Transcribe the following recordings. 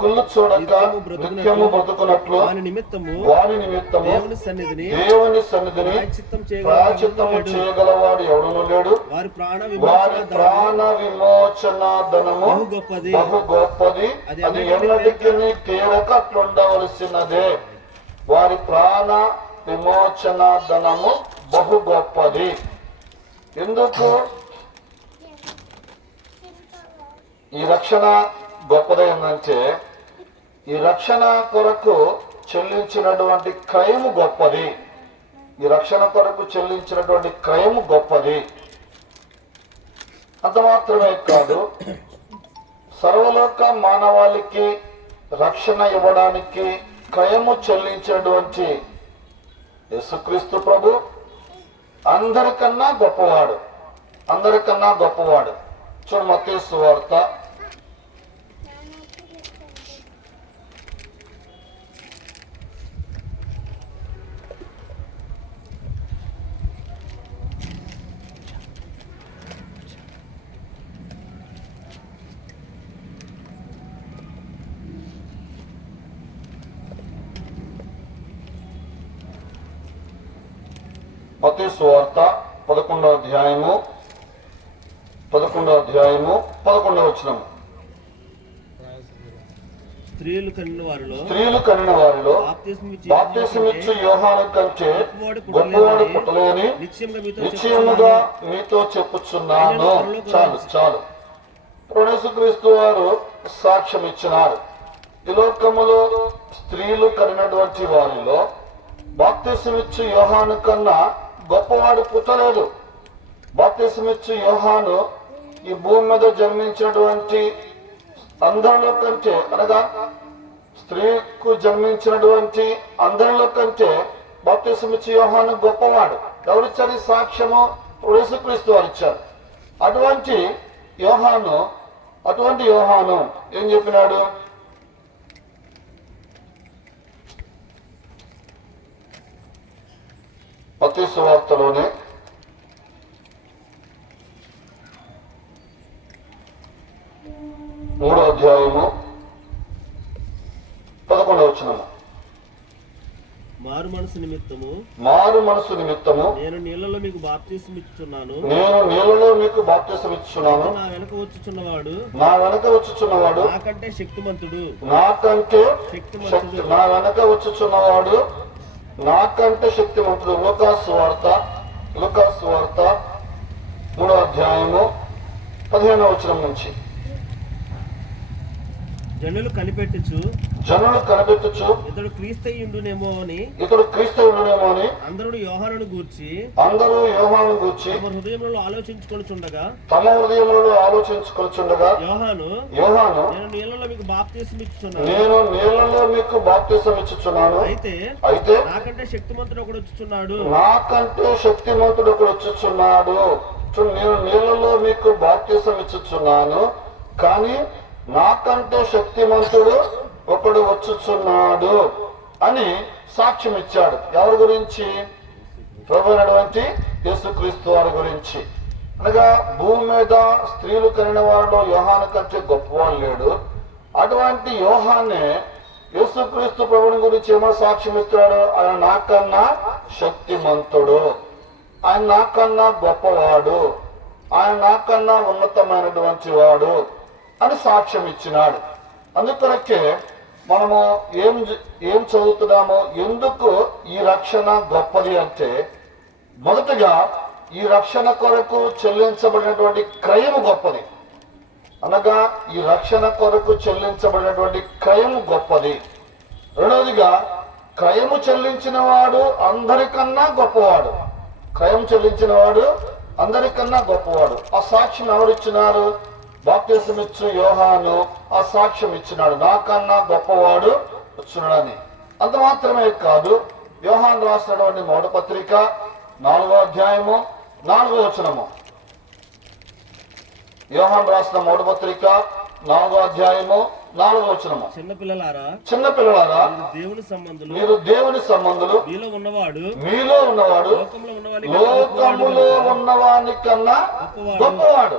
కుళ్ళు చూడక నిత్యము బ్రతుకున్నట్లు వాని నిమిత్తము దేవుని సన్నిధిని ప్రాయశ్చిత్తము చేయగలవాడు ఎవడును లేడు. వారి ప్రాణ విమోచన ధనము బహు గొప్పది, అది ఎన్నటికీ తీరక అట్లుండవలసినదే. వారి ప్రాణ విమోచన ధనము బహు గొప్పది. ఎందుకు ఈ రక్షణ గొప్పదైందంటే, ఈ రక్షణ కొరకు చెల్లించినటువంటి క్రయము గొప్పది. ఈ రక్షణ కొరకు చెల్లించినటువంటి క్రయము గొప్పది. అంత మాత్రమే కాదు, సర్వలోక మానవాళికి రక్షణ ఇవ్వడానికి క్రయము చెల్లించినటువంటి యేసుక్రీస్తు ప్రభు అందరికన్నా గొప్పవాడు. చూడు, మత్తయి సువార్త 11వ అధ్యాయము 11వ వచనం. స్త్రీలు కనిన వారిలో బాప్తిసమిచ్చు యోహాను కంటే గొప్పవాడు పుట్టలేదని నిశ్చయముగా మీతో చెప్పుచున్నాను. చాలు. యేసుక్రీస్తు వారు సాక్ష్యం ఇచ్చినారు. ఈ లోకములో స్త్రీలు కనినటువంటి వారిలో బాప్తిసమిచ్చు యోహాను కన్నా గొప్పవాడు పుట్టలేదు. బాప్తిసమిచ్చు యోహాను ఈ భూమి మీద జన్మించినటువంటి అందరిలో కంటే, అనగా స్త్రీకు జన్మించినటువంటి అందరిలో కంటే బాప్తిసమిచ్చు యోహాను గొప్పవాడు. ఎవరిచ్చారు ఈ సాక్ష్యము? యేసుక్రీస్తు వారు ఇచ్చారు. అటువంటి యోహాను ఏం చెప్పినాడు? మత్తయి సువార్తలోనే 3వ అధ్యాయము 11వ వచనము. మారు మనసు నిమిత్తము నేను నీళ్లలో మీకు బాప్తిసం ఇచ్చుచున్నాను. నా వెనక వచ్చుచున్నవాడు నాకంటే శక్తిమంతుడు. లూకాసు వార్త 3వ అధ్యాయము 15వ వచనం నుంచి. జనులు కనిపెట్టుచు ఇతడు క్రీస్తయుండునేమో అని అందరూ యోహానును గూర్చి తమ హృదయంలో ఆలోచించుకొనుచుండగా యోహాను నేను నీళ్లలో మీకు బాప్తిసం ఇచ్చుచున్నాను. అయితే నాకంటే శక్తిమంతుడు ఒకడు వచ్చుచున్నాడు. నేను నీళ్లలో మీకు బాప్తిసం ఇచ్చుచున్నాను, కానీ నాకంటే శక్తిమంతుడు ఒకడు వచ్చుచున్నాడు అని సాక్ష్యం ఇచ్చాడు. ఎవరి గురించి? ప్రభువైనటువంటి యేసుక్రీస్తు వారి గురించి. అనగా భూమి మీద స్త్రీలు కనిన వారిలో యోహాను కంటే గొప్పవాడు లేడు. అటువంటి యోహానే యేసుక్రీస్తు ప్రభుని గురించి ఏమో సాక్ష్యం ఇస్తున్నాడు? ఆయన నాకన్నా శక్తిమంతుడు, ఆయన నాకన్నా గొప్పవాడు, ఆయన నాకన్నా ఉన్నతమైనటువంటి వాడు అని సాక్ష్యం ఇచ్చినాడు. అందుకొరకే మనము ఏం చదువుతున్నామో, ఎందుకు ఈ రక్షణ గొప్పది అంటే, మొదటగా ఈ రక్షణ కొరకు చెల్లించబడినటువంటి క్రయము గొప్పది. అనగా ఈ రక్షణ కొరకు చెల్లించబడినటువంటి క్రయము గొప్పది. రెండవదిగా క్రయము చెల్లించిన వాడు అందరికన్నా గొప్పవాడు. ఆ సాక్ష్యం ఎవరిచ్చినారు? బాప్తిసమిచ్చు యోహాను ఆ సాక్ష్యం ఇచ్చినాడు, నాకన్నా గొప్పవాడు వచ్చున్నాడని. అంత మాత్రమే కాదు, యోహాను రాసినటువంటి 1వ పత్రిక 4వ అధ్యాయము 4వ వచనము. యోహాను రాసిన 1వ పత్రిక 4వ అధ్యాయము 4వ వచనము. చిన్నపిల్లలారా మీరు దేవుని సంబంధులు, మీలో ఉన్నవాడు లోకములో ఉన్నవాని కన్నా గొప్పవాడు.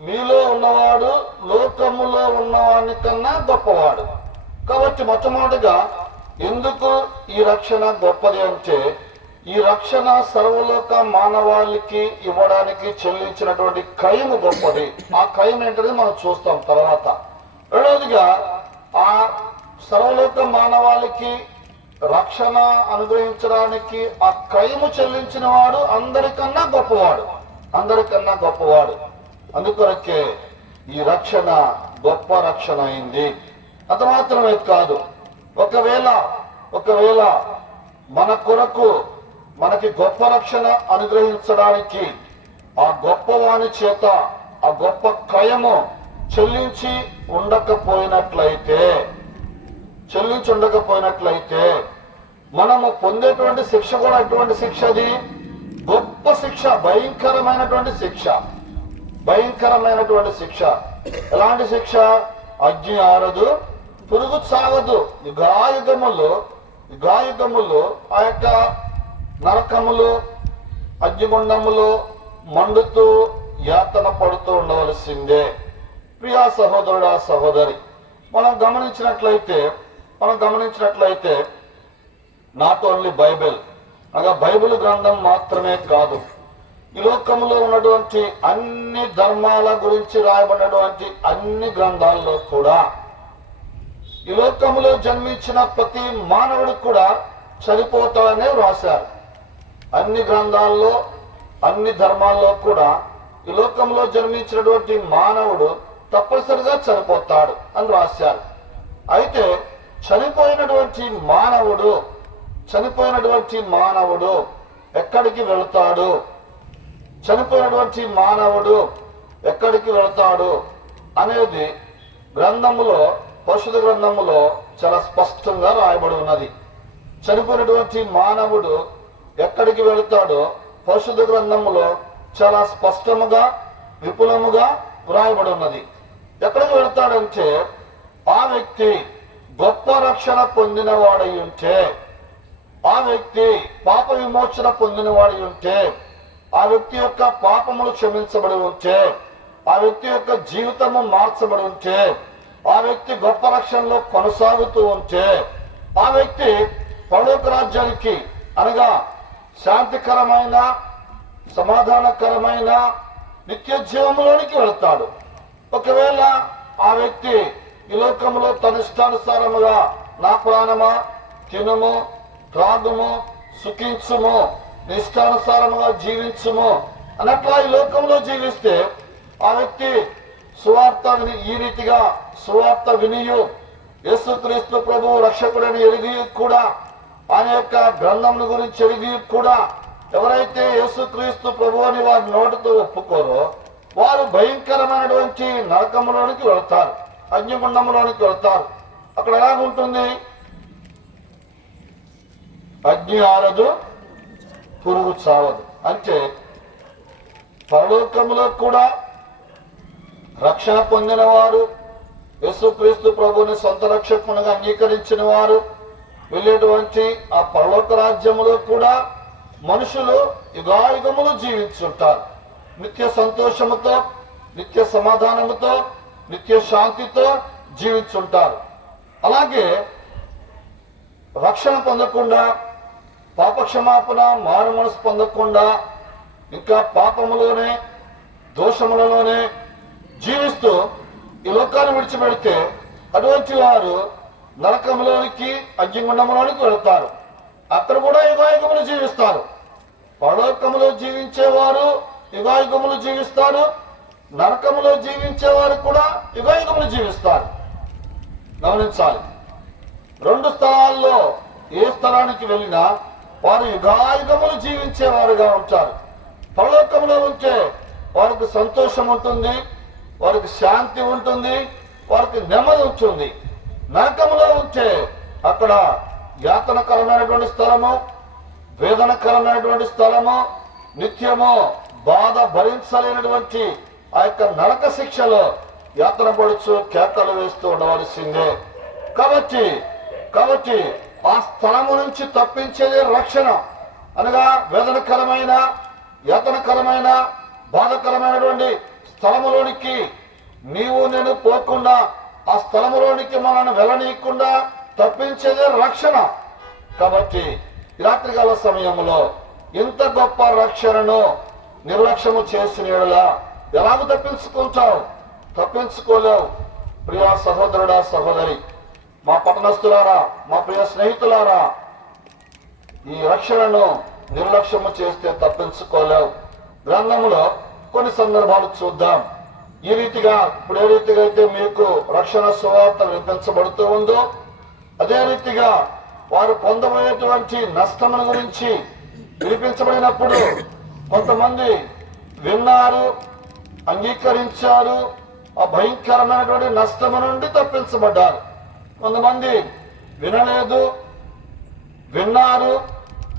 మీలో ఉన్నవాడు లోకములో ఉన్నవాని కన్నా గొప్పవాడు. కాబట్టి మొట్టమొదటిగా ఎందుకు ఈ రక్షణ గొప్పది అంటే, ఈ రక్షణ సర్వలోక మానవాళికి ఇవ్వడానికి చెల్లించినటువంటి క్రయము గొప్పది. ఆ క్రయం ఏంటనేది మనం చూస్తాం తర్వాత. రెండవదిగా ఆ సర్వలోక మానవాళికి రక్షణ అనుగ్రహించడానికి ఆ క్రయము చెల్లించిన వాడు అందరికన్నా గొప్పవాడు, అందరికన్నా గొప్పవాడు. అందుకొరకే ఈ రక్షణ గొప్ప రక్షణ అయింది. అంత మాత్రమే కాదు, ఒకవేళ మన కొరకు మనకి గొప్ప రక్షణ అనుగ్రహించడానికి ఆ గొప్పవాని చేత ఆ గొప్ప క్రయము చెల్లించి ఉండకపోయినట్లయితే మనము పొందేటువంటి శిక్ష కూడా ఎటువంటి శిక్ష? అది గొప్ప శిక్ష, భయంకరమైనటువంటి శిక్ష. ఎలాంటి శిక్ష? అగ్ని ఆరదు, పురుగు చావదు. యుగాయుగములు ఆ యొక్క నరకములు, అగ్నిగుండములు మండుతూ యాతన పడుతూ ఉండవలసిందే. ప్రియా సహోదరుడా, సహోదరి, మనం గమనించినట్లయితే నాట్ ఓన్లీ బైబిల్, అనగా బైబిల్ గ్రంథం మాత్రమే కాదు, ఈ లోకంలో ఉన్నటువంటి అన్ని ధర్మాల గురించి రాయబడినటువంటి అన్ని గ్రంథాల్లో కూడా, ఈ లోకంలో జన్మించిన ప్రతి మానవుడు కూడా చనిపోతాడనే రాశారు. అన్ని గ్రంథాల్లో, అన్ని ధర్మాల్లో కూడా ఈ లోకంలో జన్మించినటువంటి మానవుడు తప్పనిసరిగా చనిపోతాడు అని రాశారు. అయితే చనిపోయినటువంటి మానవుడు ఎక్కడికి వెళతాడు? అనేది పరిశుద్ధ గ్రంథములో చాలా స్పష్టంగా రాయబడి ఉన్నది. చనిపోయినటువంటి మానవుడు ఎక్కడికి వెళతాడో పరిశుద్ధ గ్రంథములో చాలా స్పష్టముగా, విపులముగా వ్రాయబడి ఉన్నది. ఎక్కడికి వెళతాడంటే, ఆ వ్యక్తి గొప్ప రక్షణ పొందినవాడై ఉంటే, ఆ వ్యక్తి పాప విమోచన పొందినవాడై ఉంటే, ఆ వ్యక్తి యొక్క పాపములు క్షమించబడి ఉంటే, ఆ వ్యక్తి యొక్క జీవితము మార్చబడి ఉంటే, ఆ వ్యక్తి గొప్ప రక్షణలో కొనసాగుతూ ఉంటే, ఆ వ్యక్తి పరలోక రాజ్యానికి, అనగా శాంతికరమైన, సమాధానకరమైన నిత్య జీవములోనికి వెళ్తాడు. ఒకవేళ ఆ వ్యక్తి ఈ లోకంలో తన ఇష్టానుసారముగా నా ప్రాణమా తినుము, త్రాగుము, సుఖించుము, నీ ఇష్టానుసారముగా జీవించుము అన్నట్లా ఈ లోకంలో జీవిస్తే, ఆ వ్యక్తి ఈ రీతిగా సువార్త వినియు యేసుక్రీస్తు ప్రభువు రక్షకుడని ఎరిగి కూడా, ఆయన యొక్క గ్రంథం గురించి ఎరిగి కూడా ఎవరైతే యేసుక్రీస్తు ప్రభు అని వారి నోటితో ఒప్పుకోరో, వారు భయంకరమైనటువంటి నరకములోనికి వెళ్తారు, అగ్నిగుండములోనికి వెళ్తారు. అక్కడ ఎలాగుంటుంది? అగ్ని ఆరదు, పురుగు చావదు. అంటే పరలోకములో కూడా రక్షణ పొందిన వారు, యేసుక్రీస్తు ప్రభుని సొంత రక్షకునిగా అంగీకరించిన వారు వెళ్ళేటువంటి ఆ పరలోక రాజ్యములో కూడా మనుషులు యుగాయుగములు జీవించుంటారు. నిత్య సంతోషముతో, నిత్య సమాధానముతో, నిత్య శాంతితో జీవించుంటారు. అలాగే రక్షణ పొందకుండా, పాపక్షమాపణ, మారు మనసు పొందకుండా, ఇంకా పాపములోనే, దోషములలోనే జీవిస్తూ ఈ లోకాన్ని విడిచిపెడితే, అటువంటి వారు నరకంలోనికి, అగ్నిగుండములోనికి వెళతారు. అక్కడ కూడా యుగాయుగములు జీవిస్తారు. పరలోకములో జీవించేవారు యుగాయుగములు జీవిస్తారు, నరకములో జీవించేవారు కూడా యుగాయుగములు జీవిస్తారు. గమనించాలి, రెండు స్థలాల్లో ఏ స్థలానికి వెళ్ళినా వారు యుగాయుగములు జీవించేవారుగా ఉంటారు. పరలోకంలో ఉంటే వారికి సంతోషం ఉంటుంది, వారికి శాంతి ఉంటుంది, వారికి నెమ్మది ఉంటుంది. నరకములో ఉంటే అక్కడ యాతనకరమైనటువంటి స్థలము, వేదనకరమైనటువంటి స్థలము, నిత్యము బాధ భరించలేనటువంటి ఆ యొక్క నరక శిక్షలో యాతన పడుచు కేకలు వేస్తూ ఉండవలసిందే. కాబట్టి ఆ స్థలము నుంచి తప్పించేది రక్షణ, అనగా వేదనకరమైన, యాతనకరమైన, బాధకరమైనటువంటి స్థలములోనికి నీవు నేను పోకుండా ఆ స్థలములోనికి మనల్ని వెళ్ళనీయకుండా తప్పించేదే రక్షణ. కాబట్టి ఈ రాత్రికాల సమయంలో ఇంత గొప్ప రక్షణను నిర్లక్ష్యము చేసిన యెడల ఎలాగ తప్పించుకుంటావు? తప్పించుకోలేవు. ప్రియ సహోదరుడా, సహోదరి, మా పట్టణస్థులారా, మా ప్రియ స్నేహితులారా, ఈ రక్షణను నిర్లక్ష్యము చేస్తే తప్పించుకోలేవు. గ్రంథములో కొన్ని సందర్భాలు చూద్దాం. ఈ రీతిగా ఇప్పుడు ఏ రీతిగా అయితే మీకు రక్షణ సువార్త వినిపించబడుతూ ఉందో, అదే రీతిగా వారు పొందబోయేటువంటి నష్టముల గురించి వినిపించబడినప్పుడు కొంతమంది విన్నారు, అంగీకరించారు, ఆ భయంకరమైనటువంటి నష్టము నుండి తప్పించబడ్డారు. కొంతమంది వినలేదు, విన్నారు,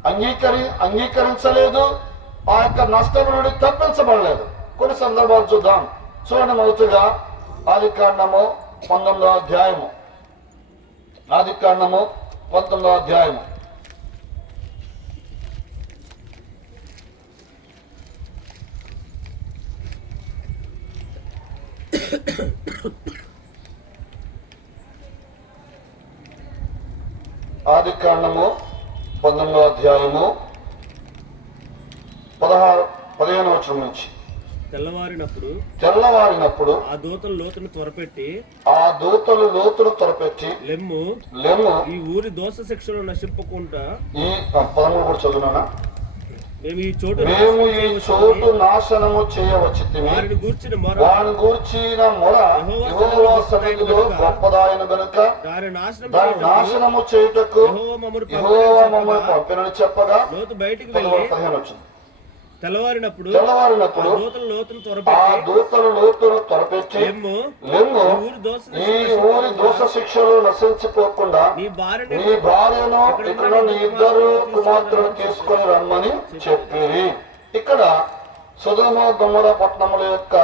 అంగీకరించలేదు, ఆ యొక్క నష్టం నుండి తప్పించబడలేదు. కొన్ని సందర్భాలు చూద్దాం. చూడండి, మొదటిగా ఆదికాండము 19వ అధ్యాయము. ఆదికాండము 19వ అధ్యాయము. ఆదికాండము 19వ అధ్యాయము 15వ వచనం నుంచి. తెల్లవారినప్పుడు ఆ దూతలు లోతును త్వరపెట్టి లెమ్ము ఈ ఊరి దోష శిక్షలు నశింపకుండా. ఈ 13 కూడా చదువునా? మేము ఈ చోటు నాశనము చేయవచ్చితిమి. వారిని గూర్చిన మొర యెహోవా సన్నిధిలో గొప్పదాయను గనుక దాని నాశనము చేయుటకు యెహోవా మమ్మల్ని పంపినని చెప్పగా. లోతు బయటికి 15 వచ్చింది. తెల్లవారినప్పుడు ఆ దూతలు లోతును త్వరపెట్టి లెమ్ము ఈ ఊరి దోష శిక్షలు నశించిపోకుండా నీ భార్యను ఇక్కడ నీ 2 కుమార్తెలను తీసుకొని రమ్మని చెప్పిరి. ఇక్కడ సొదొమ గొమొర్రా పట్టణముల యొక్క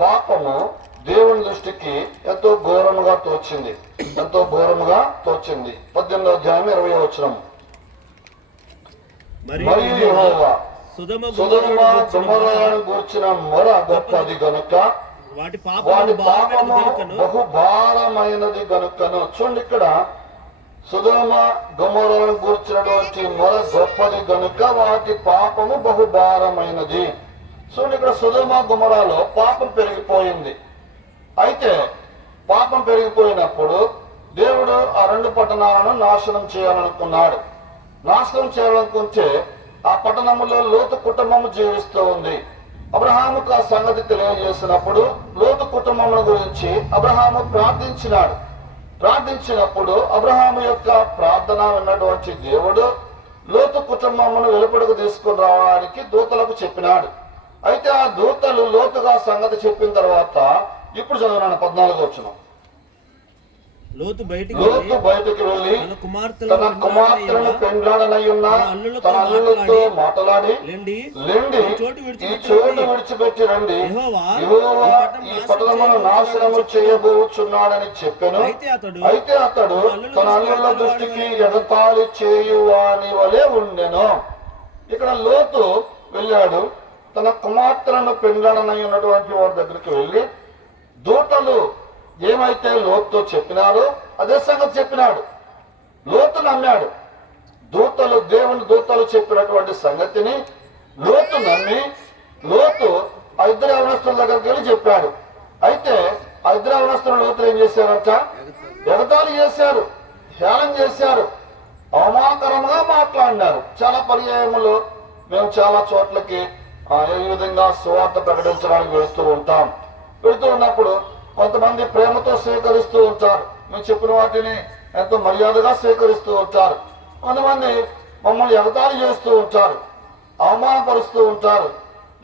పాపము దేవుని దృష్టికి ఎంతో ఘోరముగా తోచింది. 18వ అధ్యాయం 20వ వచనం. మరియు యెహోవా సొదొమ గొమొర్రాను గూర్చిన మొర గొప్పది గనుక వాటి పాపము బహుభారమైనది గనుకను. చూడండి, ఇక్కడ సొదొమ గొమొర్రాను గూర్చినటువంటి మొర గొప్పది గనుక వాటి పాపము బహుభారమైనది. చూడండి, ఇక్కడ సొదొమ గొమొర్రాలో పాపం పెరిగిపోయింది. అయితే పాపం పెరిగిపోయినప్పుడు దేవుడు ఆ 2 పట్టణాలను నాశనం చేయాలనుకున్నాడు. నాశనం చేయాలనుకుంటే ఆ పట్టణంలో లోతు కుటుంబము జీవిస్తూ ఉంది. అబ్రహాముకు ఆ సంగతి తెలియజేసినప్పుడు లోతు కుటుంబం గురించి అబ్రహాము ప్రార్థించినప్పుడు అబ్రహాము యొక్క ప్రార్థన విన్నటువంటి దేవుడు లోతు కుటుంబమును వెలుపడకు తీసుకుని రావడానికి దూతలకు చెప్పినాడు. అయితే ఆ దూతలు లోతుగా సంగతి చెప్పిన తర్వాత ఇప్పుడు చదువునాను 14వ వచనం. లోతు బయటికి వెళ్ళి తన కుమార్తెలను పెండ్లాడనయ్యున్న తన అల్లులతో మాట్లాడి లెండి, ఈ చోటు విడిచిపెట్టి రండి, యెహోవా ఈ పట్టణమును నాశనము చేయబోచున్నాడని చెప్పెను. అయితే అతడు తన అల్లుల దృష్టికి ఎగతాళి చేయువాని వలె ఉండెను. ఇక్కడ లోతు వెళ్ళాడు, తన కుమార్తెలను పెండ్లాడనై ఉన్నటువంటి వారి దగ్గరికి వెళ్ళి దూతలు ఏమైతే లోతుతో చెప్పినారో అదే సంగతి చెప్పినాడు. లోతు నమ్మాడు. దేవుని దూతలు చెప్పినటువంటి సంగతిని లోతు నమ్మి లోతు ఆ 2 యవనస్తుల దగ్గరికి వెళ్ళి చెప్పాడు. అయితే ఆ 2 యవనస్తుల లోతులు ఏం చేశారంట? ఎగతాళి చేశారు, హేళన చేశారు, అవమానకరంగా మాట్లాడినారు. చాలా పర్యాయములు మేము చాలా చోట్లకి ఈ విధంగా సువార్త ప్రకటించడానికి వెళుతూ ఉన్నప్పుడు కొంతమంది ప్రేమతో స్వీకరిస్తూ ఉంటారు. మేము చెప్పిన వాటిని ఎంతో మర్యాదగా స్వీకరిస్తూ ఉంటారు. కొంతమంది మమ్మల్ని ఎగతాళి చేస్తూ ఉంటారు, అవమానపరుస్తూ ఉంటారు,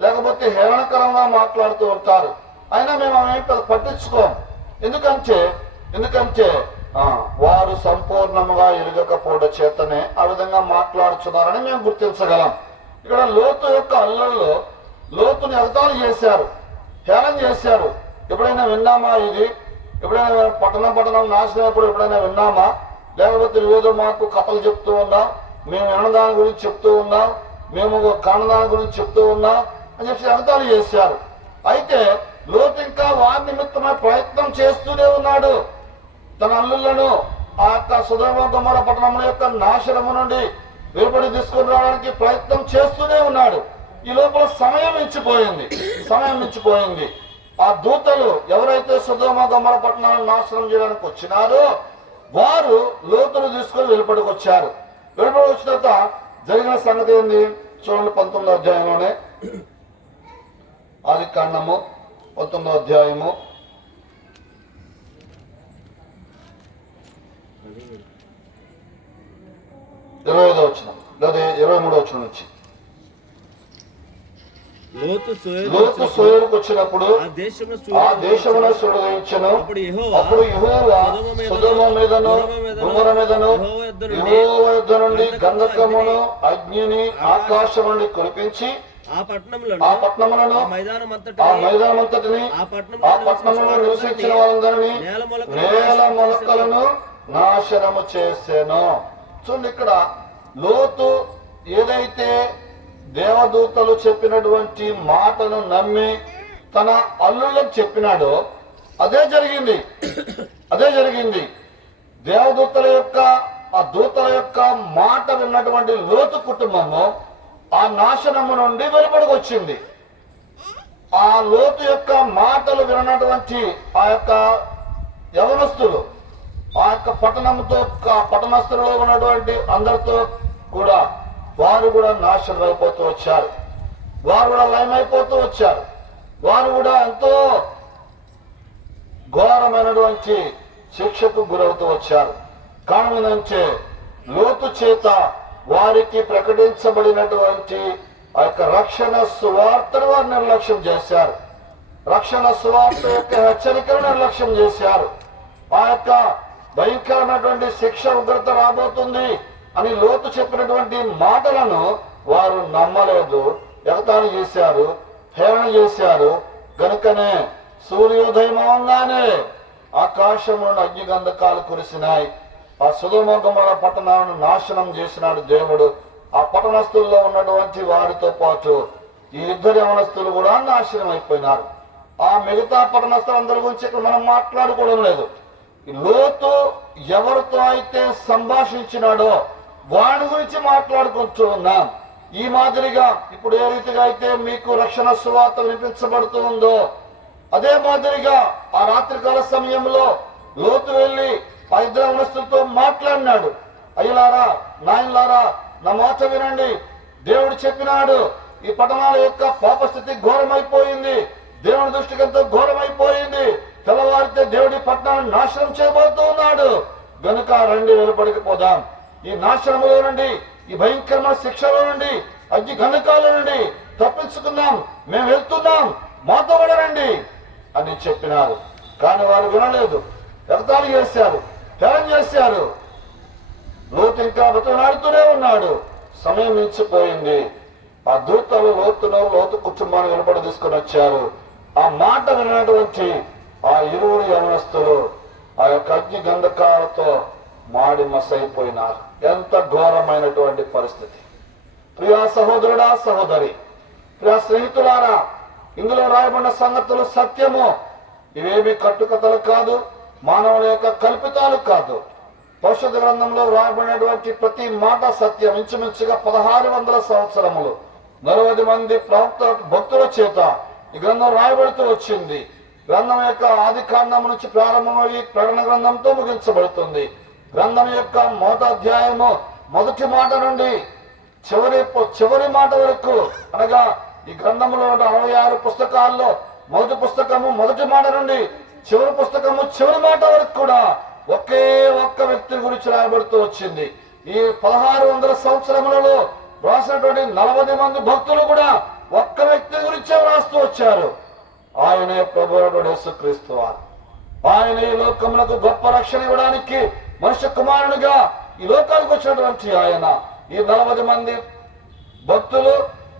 లేకపోతే హేళనకరంగా మాట్లాడుతూ ఉంటారు. అయినా మేము అవేం పట్టించుకోం. ఎందుకంటే వారు సంపూర్ణంగా ఎరగకపోవడం చేతనే ఆ విధంగా మాట్లాడుతున్నారని మేము గుర్తించగలం. ఇక్కడ లోతు యొక్క అల్లల్లో లోతుని ఎగతాళి చేశారు, హేళన చేశారు. ఎప్పుడైనా విన్నామా ఇది? ఎప్పుడైనా పట్టణం నాశనప్పుడు ఎప్పుడైనా విన్నామా? లేకపోతే ఏదో మాకు కథలు చెప్తూ ఉన్నాం, మేము వినదాని గురించి చెప్తూ ఉన్నాం, మేము కానదాని గురించి చెప్తూ ఉన్నాం అని చెప్పి ఎగతాళి చేశారు. అయితే లోతు ఇంకా వారి నిమిత్తమై ప్రయత్నం చేస్తూనే ఉన్నాడు. తన అల్లులను ఆ యొక్క సొదొమ గొమొర్రా పట్టణం యొక్క నాశనము నుండి వెలుపడి తీసుకుని రావడానికి ప్రయత్నం చేస్తూనే ఉన్నాడు. ఈ లోపల సమయం మించిపోయింది. ఆ దూతలు ఎవరైతే సొదొమ గొమొర్రా పట్టణాలను నాశనం చేయడానికి వచ్చినారో వారు లోతును తీసుకొని వెలుపడికి వచ్చారు. వెలుపడి వచ్చిన తర్వాత జరిగిన సంగతి ఏంది చూడండి. 19వ అధ్యాయంలోనే, ఆదికాండము 19వ అధ్యాయము 25వ వచనం లేదా 23వ వచనం నుంచి. లోతు సోయరుకు వచ్చినప్పుడు ఆ దేశమున సూర్యుడు ఉదయించెను. అప్పుడు యెహోవా సొదొమ మీదను గొమొర్రా మీదను యెహోవా యొద్ద నుండి గంధకమును అగ్నిని ఆకాశం నుండి కురిపించి ఆ పట్టణములను ఆ మైదానమంతటిని ఆ పట్టణంలో నివసించిన వారందరినీ నేల మొలకలను నాశనము చేసెను. చూడండి, ఇక్కడ లోతు ఏదైతే దేవదూతలు చెప్పినటువంటి మాటను నమ్మి తన అల్లుళ్ళకు చెప్పినాడో అదే జరిగింది. దేవదూతల యొక్క ఆ దూతల యొక్క మాట విన్నటువంటి లోతు కుటుంబము ఆ నాశనము నుండి వెలుపడికి వచ్చింది. ఆ లోతు యొక్క మాటలు వినటువంటి ఆ యొక్క యవనస్తులు ఆ యొక్క పట్టణస్థులలో ఉన్నటువంటి అందరితో కూడా వారు కూడా నాశనం అయిపోతూ వచ్చారు. వారు కూడా లయమైపోతూ వచ్చారు. వారు కూడా ఎంతో ఘోరమైనటువంటి శిక్షకు గురవుతూ వచ్చారు. కారణం ఏంటంటే లోతు చేత వారికి ప్రకటించబడినటువంటి ఆ యొక్క రక్షణ సువార్తను వారు నిర్లక్ష్యం చేశారు. రక్షణ సువార్త యొక్క హెచ్చరికను నిర్లక్ష్యం చేశారు. ఆ యొక్క భయంకరమైనటువంటి శిక్ష ఉగ్రత రాబోతుంది అని లోతు చెప్పినటువంటి మాటలను వారు నమ్మలేదు, ఎగతాళి చేశారు, హేళన చేశారు. గనుకనే సూర్యోదయం అవగానే ఆకాశం నుండి అగ్ని గంధకాలు కురిసినాయి. ఆ సొదొమ గొమొర్రా పట్టణాలను నాశనం చేసినాడు దేవుడు. ఆ పట్టణస్థుల్లో ఉన్నటువంటి వారితో పాటు ఈ ఇద్దరు యవనస్తులు కూడా నాశనం అయిపోయినారు. ఆ మిగతా పట్టణస్థులందరి గురించి ఇక్కడ మనం మాట్లాడుకోవడం లేదు. లోతు ఎవరితో అయితే సంభాషించినాడో వాడి గురించి మాట్లాడుకుంటూ ఉన్నాం. ఈ మాదిరిగా ఇప్పుడు ఏ రీతిగా అయితే మీకు రక్షణ సువార్త వినిపించబడుతూ ఉందో అదే మాదిరిగా ఆ రాత్రికాల సమయంలో లోతు వెళ్లి ఆ ఇద్దరు యవనస్తులతో మాట్లాడినాడు. అయ్యలారా, నాయనలారా, నా మాట వినండి. దేవుడు చెప్పినాడు, ఈ పట్టణాల యొక్క పాపస్థితి ఘోరమైపోయింది, దేవుని దృష్టికి ఎంతో ఘోరమైపోయింది. తెల్లవారితే దేవుడి పట్టణాన్ని నాశనం చేయబోతూ ఉన్నాడు. గనుక రండి, వెలుపడికి పోదాం. ఈ నాశనములో నుండి, ఈ భయంకరమైన శిక్షలో నుండి, అగ్ని గంధకాల నుండి తప్పించుకుందాం. మేము వెళ్తున్నాం, మాతో కూడా రండి అని చెప్పినారు. కానీ వారు వినలేదు, ఎగతాళి చేశారు, హేళన చేశారు. లోతు ఇంకా బతుకులాడుతూనే ఉన్నాడు. సమయం మించిపోయింది. ఆ దూతలు లోతు కుటుంబాన్ని వెలుపడి తీసుకుని వచ్చారు. ఆ మాట వినటువంటి ఆ ఇరువురు యవనస్తులు ఆ యొక్క అగ్ని గంధకాలతో మాడి మసైపోయినారు. ఎంత ఘోరమైనటువంటి పరిస్థితి! ప్రియా సహోదరుడా, సహోదరి, ప్రియా స్నేహితులారా, ఇందులో రాయబడిన సంగతులు సత్యము. ఇవేమి కట్టుకథలు కాదు, మానవుల యొక్క కల్పితాలు కాదు. పరిశుద్ధ గ్రంథంలో రాయబడినటువంటి ప్రతి మాట సత్యం. ఇంచుమించుగా 1600 సంవత్సరములు 40 మంది ప్రవక్త భక్తుల చేత ఈ గ్రంథం రాయబడుతూ వచ్చింది. గ్రంథం యొక్క ఆది కాండం నుంచి ప్రారంభమై ప్రకటన గ్రంథంతో ముగించబడుతుంది. గ్రంథం యొక్క మొదటి అధ్యాయము మొదటి మాట నుండి చివరి మాట వరకు, అనగా ఈ గ్రంథంలో 66 పుస్తకాల్లో మొదటి పుస్తకము మొదటి మాట నుండి చివరి పుస్తకము చివరి మాట వరకు కూడా ఒకే ఒక్క వ్యక్తి గురించి రాయబడుతూ వచ్చింది. ఈ 1600 సంవత్సరములలో రాసినటువంటి 40 మంది భక్తులు కూడా ఒక్క వ్యక్తి గురించే రాస్తూ వచ్చారు. ఆయనే ప్రభువైన యేసుక్రీస్తు వారు. ఆయన ఈ లోకములకు గొప్ప రక్షణ ఇవ్వడానికి మనుష్య కుమారునిగా ఈ లోకానికి వచ్చినటువంటి ఆయన. ఈ 40 మంది భక్తులు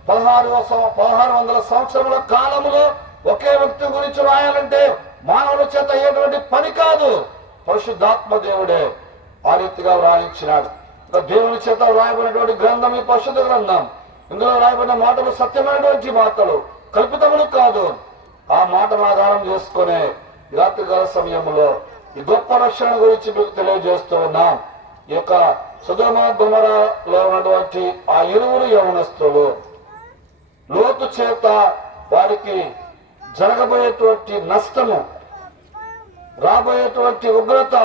1600 సంవత్సరముల కాలములో ఒకే వ్యక్తి గురించి రాయాలంటే మానవుల చేత అయ్యేటువంటి పని కాదు. పరిశుద్ధాత్మ దేవుడే ఆ రీతిగా వ్రాయించినాడు. దేవుని చేత రాయబడినటువంటి గ్రంథం ఈ పరిశుద్ధ గ్రంథం. ఇందులో రాయబడిన మాటలు సత్యమైనటువంటి మాటలు, కల్పితములు కాదు. ఆ మాటను ఆధారం చేసుకునే రాత్రికాల సమయంలో ఈ గొప్ప రక్షణ గురించి మీకు తెలియజేస్తూ ఉన్నాం. ఈ యొక్క సొదొమ గొమొర్రాలో ఉన్నటువంటి ఆ ఇరువురు యవనస్తులు లోతు చేత వారికి జరగబోయేటువంటి నష్టము, రాబోయేటువంటి ఉగ్రత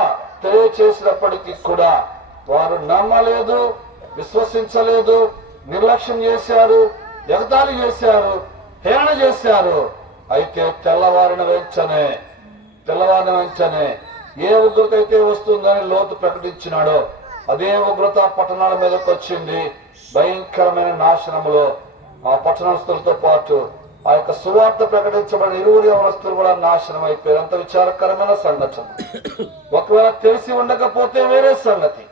తెలియచేసినప్పటికీ కూడా వారు నమ్మలేదు, విశ్వసించలేదు, నిర్లక్ష్యం చేశారు, ఎగతాళి చేశారు, హేళన చేశారు. అయితే తెల్లవారిన వెంటనే ఏ ఉగ్రత అయితే వస్తుందని లోతు ప్రకటించినాడో అదే ఉగ్రత పట్టణాల మీదకి వచ్చింది. భయంకరమైన నాశనములో ఆ పట్టణస్తులతో పాటు ఆ యొక్క సువార్త ప్రకటించబడిన ఇరువురు యవనస్తులు కూడా నాశనం అయిపోయారు. అంత విచారకరమైన సంఘటన. ఒకవేళ తెలిసి ఉండకపోతే వేరే సంగతి,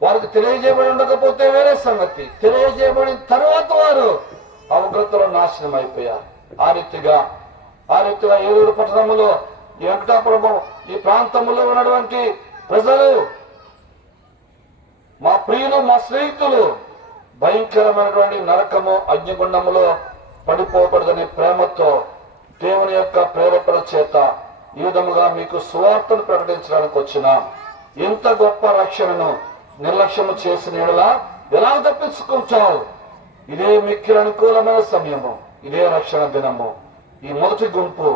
వారికి తెలియజేయబడి ఉండకపోతే వేరే సంగతి. తెలియజేయబడిన తరువాత వారు ఆ ఉగ్రతలో నాశనం అయిపోయారు. ఆ రీతిగా ఏలూరు పట్టణంలో, ఈ వెంకటాపురం ఈ ప్రాంతంలో ఉన్నటువంటి ప్రజలు, మా ప్రియులు, మా స్నేహితులు భయంకరమైనటువంటి నరకము, అగ్నిగుండములో పడిపోకూడదని ప్రేమతో దేవుని యొక్క ప్రేరేపణ చేత ఈ విధముగా మీకు సువార్తను ప్రకటించడానికి వచ్చినాం. ఇంత గొప్ప రక్షణను నిర్లక్ష్యము చేసిన యెడల ఎలా తప్పించుకుంటావు? ఇదే మిక్కిలి అనుకూలమైన సమయము, ఇదే రక్షణ దినము. ఈ మొదటి గుంపు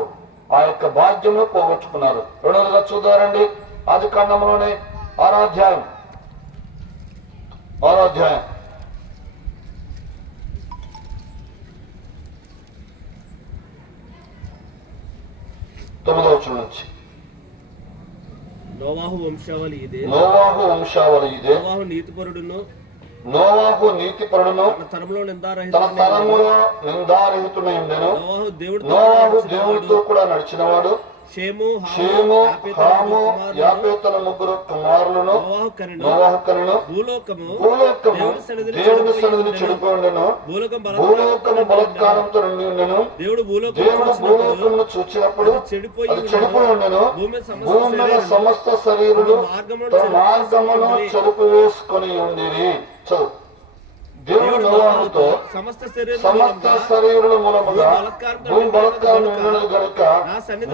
ఆ యొక్క భాగ్యమును పోగొట్టుకున్నారు. రెండవదిగా చూద్దారండి, ఆది కాండములోనే 6వ అధ్యాయం 9వ వచనం నుంచి. నోవాహు వంశావళి ఇదే. నోవాహు నీతిపరుడును తన తరములో నిందారహితుడై ఉండెను. నోవాహు దేవుడితో కూడా నడిచినవాడు. షేము, హాము, యాపెతు ముగ్గురు కుమారులను నోవాహు కనెను. భూలోకము దేవుని సన్నిధిని చెడిపోయి ఉండెను. భూలోకము బలాత్కారంతో నిండి ఉండెను. దేవుడు భూలోకమును చూచినప్పుడు అది చెడిపోయి ఉండెను. భూమి మీద సమస్త శరీరులు తమ మార్గమును చెరుపు వేసుకొని ఉండిరి. దేవుడు నోవాహుతో సమస్త శరీరుల మూలముగా భూమి బలాత్కారం ఉండదు గనుక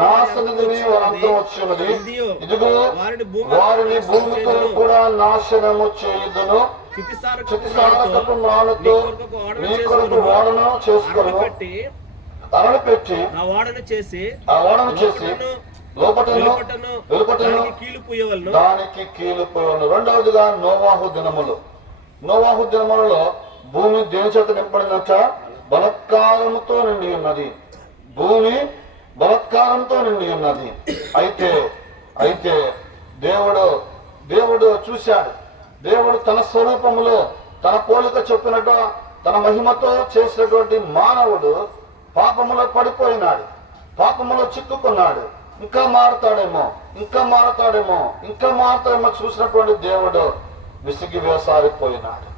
నా సన్నిధిని వారంతా వచ్చినది. ఇదిగో వారిని భూమితో కూడా నాశనము చేయుదును. క్షితిసారకపు మానుతో నీ కొరకు ఓడను చేసుకొను. అరణ పెట్టి ఆ ఓడను చేసి లోపటను వెలుపటను దానికి కీలుపోయవలను. రెండవదిగా నోవాహు దినములలో భూమి దేని చేత నింపడినట్ట? బలత్కారముతో నిండి ఉన్నది. భూమి బలత్కారంతో నిండి ఉన్నది. అయితే దేవుడు చూశాడు. దేవుడు తన స్వరూపములో తన పోలిక చెప్పినట్టు తన మహిమతో చేసినటువంటి మానవుడు పాపములో పడిపోయినాడు, పాపములో చిక్కుకున్నాడు. ఇంకా మారుతాడేమో చూసినటువంటి దేవుడు విసిగి వేసారిపోయినాడు.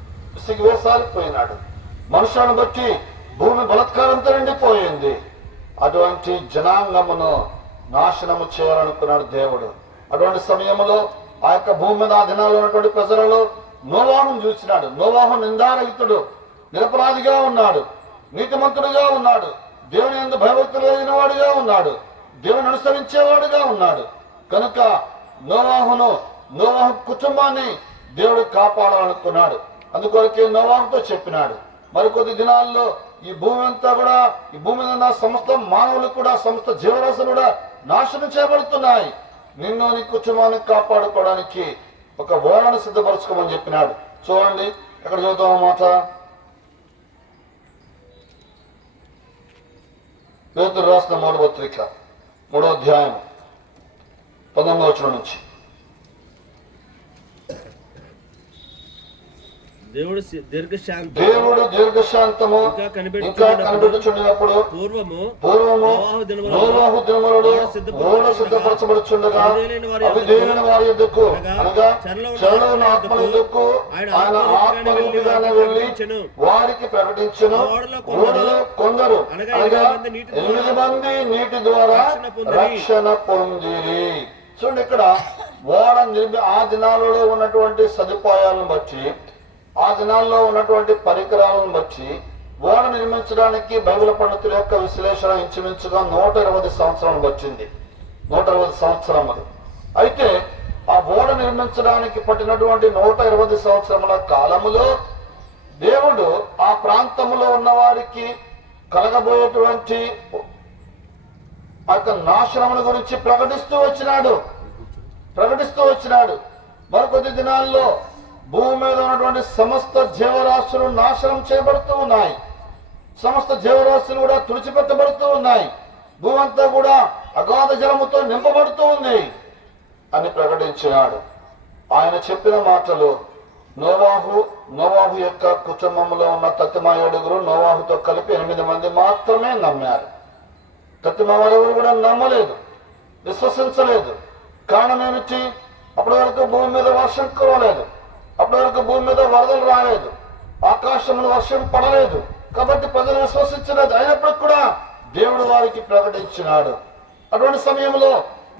మనుషులను బట్టి భూమి బలాత్కారంతో నిండిపోయింది. అటువంటి జనాంగమును నాశనము చేయాలనుకున్నాడు దేవుడు. అటువంటి సమయంలో ఆ యొక్క భూమి మీద ఆ దినాల్లో ఉన్నటువంటి ప్రజలలో నోవాహును చూసినాడు. నోవాహు నిందారహితుడు, నిరపరాధిగా ఉన్నాడు, నీతిమంతుడిగా ఉన్నాడు, దేవుని యందు భయభక్తులు కలిగిన వాడిగా ఉన్నాడు, దేవుని అనుసరించేవాడుగా ఉన్నాడు. కనుక నోవాహు కుటుంబాన్ని దేవుడు కాపాడాలనుకున్నాడు. అందుకొరకే నోవాహుతో చెప్పినాడు, మరికొద్ది దినాల్లో ఈ భూమి అంతా కూడా, ఈ భూమి మీద ఉన్న సమస్త మానవులు కూడా, సమస్త జీవరాశులు కూడా నాశనం చేయబడుతున్నాయి. నిన్ను నీ కుటుంబాన్ని కాపాడుకోవడానికి ఒక ఓడను సిద్ధపరచుకోమని చెప్పినాడు. చూడండి, ఎక్కడ చదువుతాము మాట? పేతురు రాసిన 3వ పత్రిక 3వ అధ్యాయం 19వ వచనం నుంచి. దేవుడు దీర్ఘశాంతము ఇంకా కనిపెట్టుచుండినప్పుడు పూర్వము నోవాహు దినములలో ఓడ సిద్ధపరచబడుచుండగా అవిధేయులైన వారి యొద్దకు, అనగా చెరలోని ఆత్మల యొద్దకు ఆయన ఆత్మరూపిగానే వెళ్ళి వారికి ప్రకటించెను. ఓడలో కొందరు, అనగా 8 మంది నీటి ద్వారా రక్షణ పొందిరి. చూడండి, ఇక్కడ ఓడ ఆ దినాలలో ఉన్నటువంటి సదుపాయాలను బట్టి, ఆ దినాల్లో ఉన్నటువంటి పరికరాలను బట్టి ఓడ నిర్మించడానికి బైబిల్ పండితుల యొక్క విశ్లేషణ ఇంచుమించుగా 120 సంవత్సరాలు వచ్చింది. 120 సంవత్సరములు. అయితే ఆ ఓడ నిర్మించడానికి పట్టినటువంటి 120 సంవత్సరముల కాలములో దేవుడు ఆ ప్రాంతంలో ఉన్న వారికి కలగబోయేటువంటి ఆ నాశనముల గురించి ప్రకటిస్తూ వచ్చినాడు. మరికొద్ది దినాల్లో భూమి మీద ఉన్నటువంటి సమస్త జీవరాశులు నాశనం చేయబడుతూ ఉన్నాయి. సమస్త జీవరాశులు కూడా తుడిచిపెట్టబడుతూ ఉన్నాయి. భూమి అంతా కూడా అగాధ జలముతో నింపబడుతూ ఉంది అని ప్రకటించినాడు. ఆయన చెప్పిన మాటలు నోవాహు యొక్క కుటుంబంలో ఉన్న 7 నోవాహుతో కలిపి 8 మంది మాత్రమే నమ్మారు. వారెవరు కూడా నమ్మలేదు, విశ్వసించలేదు. కారణం ఏమిటి? అప్పటి వరకు భూమి మీద వర్షం కురవలేదు, అప్పటి వరకు భూమి మీద వరదలు రాలేదు, ఆకాశంలో వర్షం పడలేదు. కాబట్టి ప్రజలు విశ్వసించలేదు. అయినప్పటికీ కూడా దేవుడు వారికి ప్రకటించినాడు. అటువంటి సమయంలో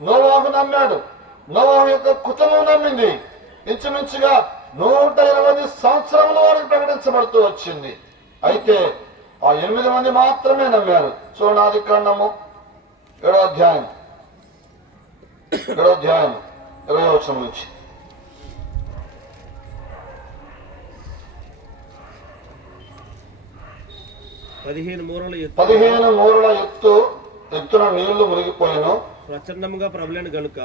నోవాహు నమ్మాడు, నోవాహు యొక్క కుటుంబం నమ్మింది. ఇంచుమించుగా 120 సంవత్సరముల వారికి ప్రకటించబడుతూ వచ్చింది. అయితే ఆ 8 మంది మాత్రమే నమ్మారు. చూడండి, ఆదికాండము 7వ అధ్యాయం 20వ వచనం నుంచి. 15 మూరల ఎత్తున నీళ్లు మునిగిపోయిను. ప్రచండముగా ప్రబలిన గనుక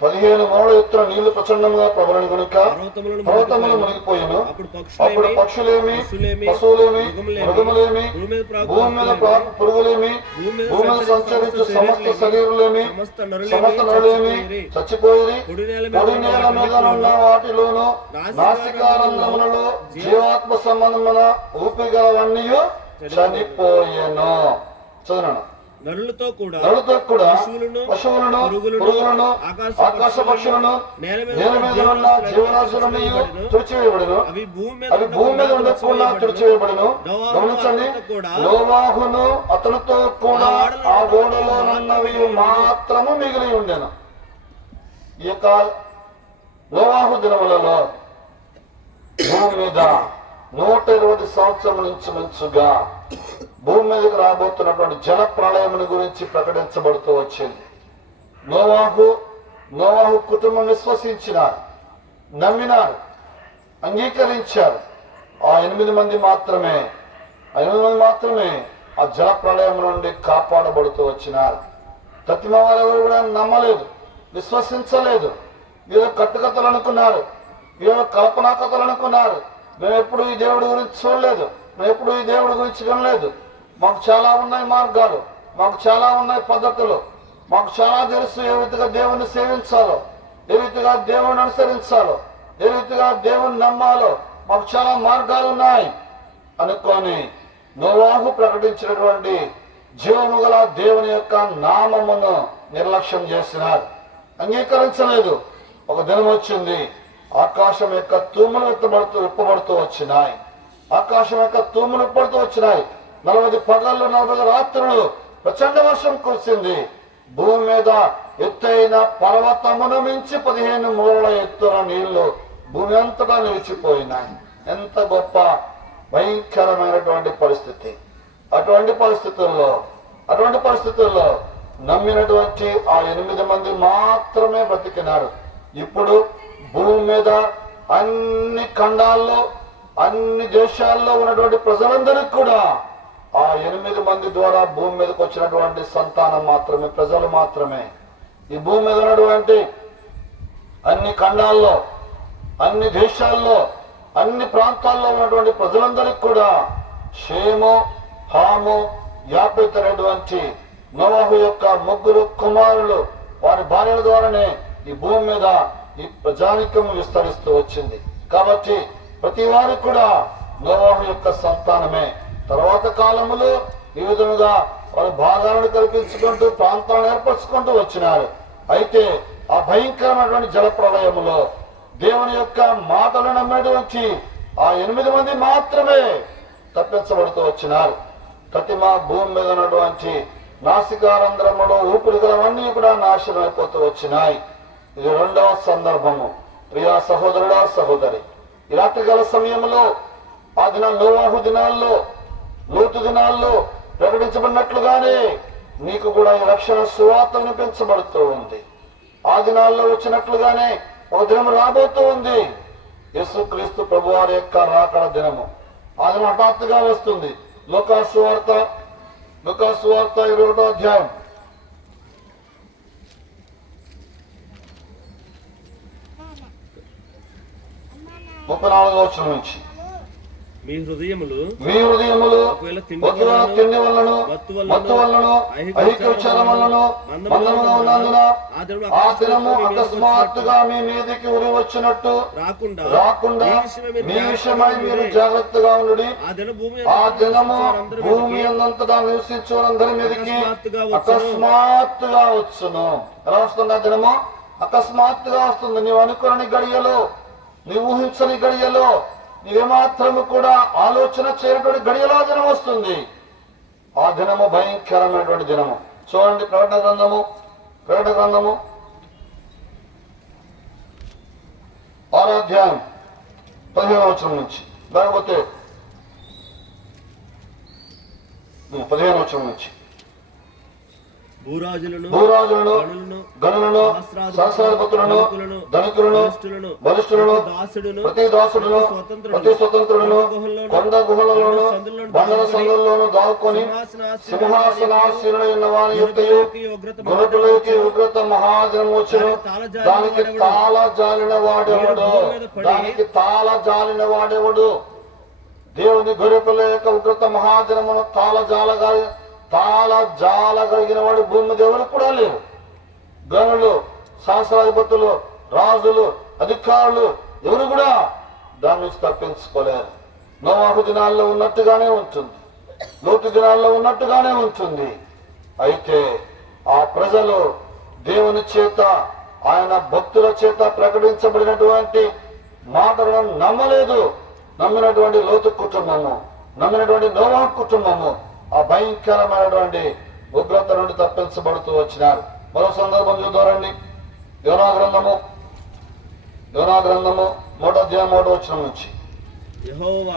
15 మూరల ఎత్తున నీళ్లు ప్రచండముగా ప్రబలిన గనుక పర్వతములు మునిగిపోయిను. అప్పుడు పక్షులేమి, పశువులేమి, మృగములేమి, భూమి మీద పురుగులేమి, భూమి మీద సంచరించు సమస్త శరీరులేమి, సమస్త నరులేమి చచ్చిపోయి పొడి నేల మీద ఉన్న వాటిలోను నాసికారంధ్రములలో జీవాత్మ సంబంధమైన ఊపిగలవన్నీ చనిపోయెను. చదవను. నరులతో కూడా పశువులను, పురుగులను, ఆకాశ పక్షులను, నేల మీద ఉన్న జీవరాశులను తుడిచివేయబడును. అవి భూమి మీద ఉండకుండా తుడిచివేయబడును. గమనించండి, నోవాహును అతనితో కూడా ఆ ఓడలో ఉన్నవి మాత్రము మిగిలి ఉండెను. ఈ యొక్క నోవాహు దినములలో భూమి మీద 120 సంవత్సరముల నుంచి మంచుగా భూమి మీదకి రాబోతున్నటువంటి జల ప్రళయముని గురించి ప్రకటించబడుతూ వచ్చింది. నోవాహు కుటుంబం విశ్వసించినారు, నమ్మినారు, అంగీకరించారు. ఆ 8 మంది మాత్రమే ఆ జల ప్రళయం నుండి కాపాడబడుతూ వచ్చినారు. వారెవరు కూడా నమ్మలేదు, విశ్వసించలేదు. ఏదో కట్టుకథలు అనుకున్నారు, ఏదో కల్పనా కథలు అనుకున్నారు. మేము ఎప్పుడు ఈ దేవుడి గురించి చూడలేదు, మేము ఎప్పుడు ఈ దేవుడి గురించి వినలేదు. మాకు చాలా ఉన్నాయి మార్గాలు, మాకు చాలా ఉన్నాయి పద్ధతులు, మాకు చాలా తెలుసు ఏ రీతిగా దేవుణ్ణి సేవించాలో, ఏ రీతిగా దేవుణ్ణి అనుసరించాలో, ఏ రీతిగా దేవుణ్ణి నమ్మాలో మాకు చాలా మార్గాలు ఉన్నాయి అనుకొని నోవాహు ప్రకటించినటువంటి జీవము గల దేవుని యొక్క నామమును నిర్లక్ష్యం చేసినారు, అంగీకరించలేదు. ఒక దినం వచ్చింది, ఆకాశం యొక్క తూములు విప్పబడుతూ వచ్చినాయి. ఆకాశం యొక్క తూములు విప్పబడుతూ వచ్చినాయి. 40 పగళ్ళు 40 రాత్రులు ప్రచండ వర్షం కురిసింది. భూమి మీద ఎత్తైన పర్వతమును మించి 15 మూరల ఎత్తున నీళ్లు భూమి అంతటా నిలిచిపోయినాయి. ఎంత గొప్ప భయంకరమైనటువంటి పరిస్థితి. అటువంటి పరిస్థితుల్లో నమ్మినటువంటి ఆ 8 మంది మాత్రమే బ్రతికినారు. ఇప్పుడు భూమి మీద అన్ని ఖండాల్లో, అన్ని దేశాల్లో ఉన్నటువంటి ప్రజలందరికీ కూడా ఆ 8 మంది ద్వారా భూమి మీదకి వచ్చినటువంటి సంతానం మాత్రమే, ప్రజలు మాత్రమే. ఈ భూమి మీద ఉన్నటువంటి అన్ని ఖండాల్లో, అన్ని దేశాల్లో, అన్ని ప్రాంతాల్లో ఉన్నటువంటి ప్రజలందరికీ కూడా షేము, హాము, యాపెతు అనేటువంటి నోవాహు యొక్క 3 కుమారులు, వారి భార్యల ద్వారానే ఈ భూమి మీద ఈ ప్రజానికం విస్తరిస్తూ వచ్చింది. కాబట్టి ప్రతి వారు కూడా నోవాహు యొక్క సంతానమే. తర్వాత కాలములో ఈ విధముగా వారు భాగాలను కల్పించుకుంటూ ప్రాంతాలను ఏర్పరచుకుంటూ వచ్చినారు. అయితే ఆ భయంకరమైనటువంటి జల ప్రళయములో దేవుని యొక్క మాటలు నమ్మేటువంటి ఆ 8 మంది మాత్రమే తప్పించబడుతూ వచ్చినారు. భూమి మీద ఉన్నటువంటి నాసికారంధ్రములో ఊపిరిగలవన్నీ కూడా నాశనం అయిపోతూ వచ్చినాయి. ఇది 2వ సందర్భము. ప్రియా సహోదరుడా, సహోదరి, ఈ రాత్రికాల సమయంలో ఆ నోవాహు దినాల్లో లోతు దినాల్లో ప్రకటించబడినట్లుగానే నీకు కూడా ఈ రక్షణ సువార్త వినిపించబడుతూ ఉంది. ఆ దినాల్లో వచ్చినట్లుగానే ఒక దినం రాబోతూ ఉంది, యేసుక్రీస్తు ప్రభువారి యొక్క రాకడ దినము. ఆ దినం హఠాత్తుగా వస్తుంది. లూకాసు వార్త 21వ అధ్యాయం 34వ వచనం నుంచి. మీ హృదయములు ఒకవేళ తిండి వలన మత్తు వలన ఐహిక విచారం వలన మందముగా ఉన్నందున ఆ దినము అకస్మాత్తుగా మీ మీదికి ఉరి వచ్చినట్టు రాకుండా మీ విషయమై మీరు జాగ్రత్తగా ఉండుడి. ఆ దినము భూమి అందంతటా నివసించే వారందరి మీదకి అకస్మాత్తుగా వచ్చును. ఎలా వస్తుంది ఆ దినము? అకస్మాత్తుగా వస్తుంది. నీవు అనుకోని గడియలో, నీవు ఊహించని గడియలో, నీవేమాత్రము కూడా ఆలోచన చేయనటువంటి గడియలో దినం వస్తుంది. ఆ దినము భయంకరమైనటువంటి దినము. చూడండి, ప్రకటన గ్రంథము 6వ అధ్యాయం 15వ వచనం నుంచి, లేకపోతే 15వ వచనం నుంచి. భూరాజులను గణులను సహస్రాధిపతులను ధనికులను బలిష్ఠులను ప్రతి దాసుడును ప్రతి స్వతంత్రులను కొండ గుహలలోను బండల సందుల్లోను దాక్కుని సింహాసనాసీనుడైన వాని యొక్కయు గొర్రెలకి ఉగ్రత మహాదినం వచ్చును. దానికి తాళ జాలిన వాడెవడు? దేవుని గొర్రెపిల్ల యొక్క ఉగ్రత మహాదినమును తాళ జాలగలిగిన వాడు భూమి దేవుడు కూడా లేరు. గనులు, సహస్రాధిపతులు, రాజులు, అధికారులు ఎవరు కూడా దాని నుంచి తప్పించుకోలేరు. నోవాహు దినాల్లో ఉన్నట్టుగానే ఉంటుంది, లోతు దినాల్లో ఉన్నట్టుగానే ఉంటుంది. అయితే ఆ ప్రజలు దేవుని చేత, ఆయన భక్తుల చేత ప్రకటించబడినటువంటి మాటలను నమ్మలేదు. నమ్మినటువంటి లోతు కుటుంబము, నమ్మినటువంటి నోవాహు కుటుంబము ఆ భయంకరమైనటువంటి ఉగ్రత నుండి తప్పించబడుతూ వచ్చినారు. మరో సందర్భం చూద్దారండి. యోనా గ్రంథము 1వ అధ్యాయం 1వ వచనం నుంచి. యెహోవా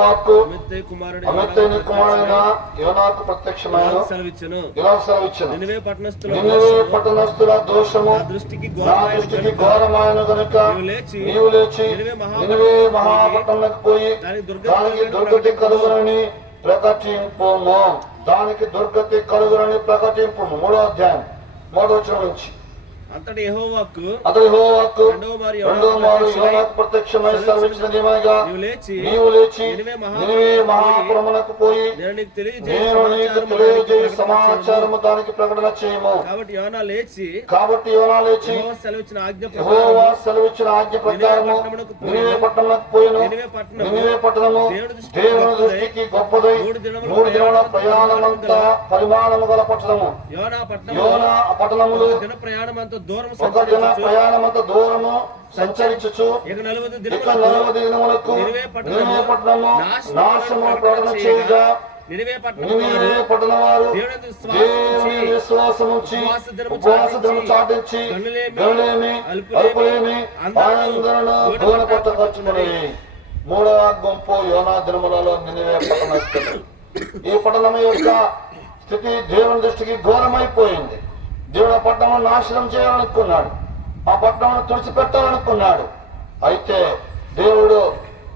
వాక్కు అమిత్తయి కుమారుడైన యోనాకు ప్రత్యక్షమైన ఇలా సెలవిచ్చెను. నినివే పట్టణస్థుల దోషము నా దృష్టికి ఘోరమైన గనుక నీవు లేచి నినివే మహాపట్టణంలోకి పోయి దానికి దుర్గతి కలుగునని ప్రకటింపుము. 3వ అధ్యాయం 3వ వచనం నుంచి. అతడు యెహోవాకు రెండవ మారు యోనాకు ప్రత్యక్షమై సెలవిచ్చినదేమనగా, నీవు లేచి నినివే మహాపురమునకు పోయి నేను నీకు తెలియజేయ సమాచారము దానికి ప్రకటన చేయము. కాబట్టి యోనా లేచి యెహోవా సెలవిచ్చిన ఆజ్ఞ ప్రకారము నినివే పట్టణమునకు పోయెను. నినివే పట్టణము దేవుని దృష్టికి గొప్పదై 3 దినముల పరిమాణము గల పట్టణము. యోనా పట్టణములు ఒక దిన ప్రయాణమంత దూరము సంచరించుచు ఇక 40 దినములకు నినివే పట్టణము నాశనము ప్రకటన చేయగా, నినివే పట్టణ వారు దేవుని విశ్వాసముంచి ఉపవాస దినము చాటించి గనులేమి అల్పులేమి అందరూ గోనె పట్ట ఖర్చుకుని 3వ గుంపు యోనా దినములలో నినివే పట్టణస్థులు. ఈ పట్టణం యొక్క స్థితి దేవుని దృష్టికి ఘోరమైపోయింది. దేవుడు ఆ పట్టణం నాశనం చేయాలనుకున్నాడు, ఆ పట్టణం తుడిచిపెట్టాలనుకున్నాడు. అయితే దేవుడు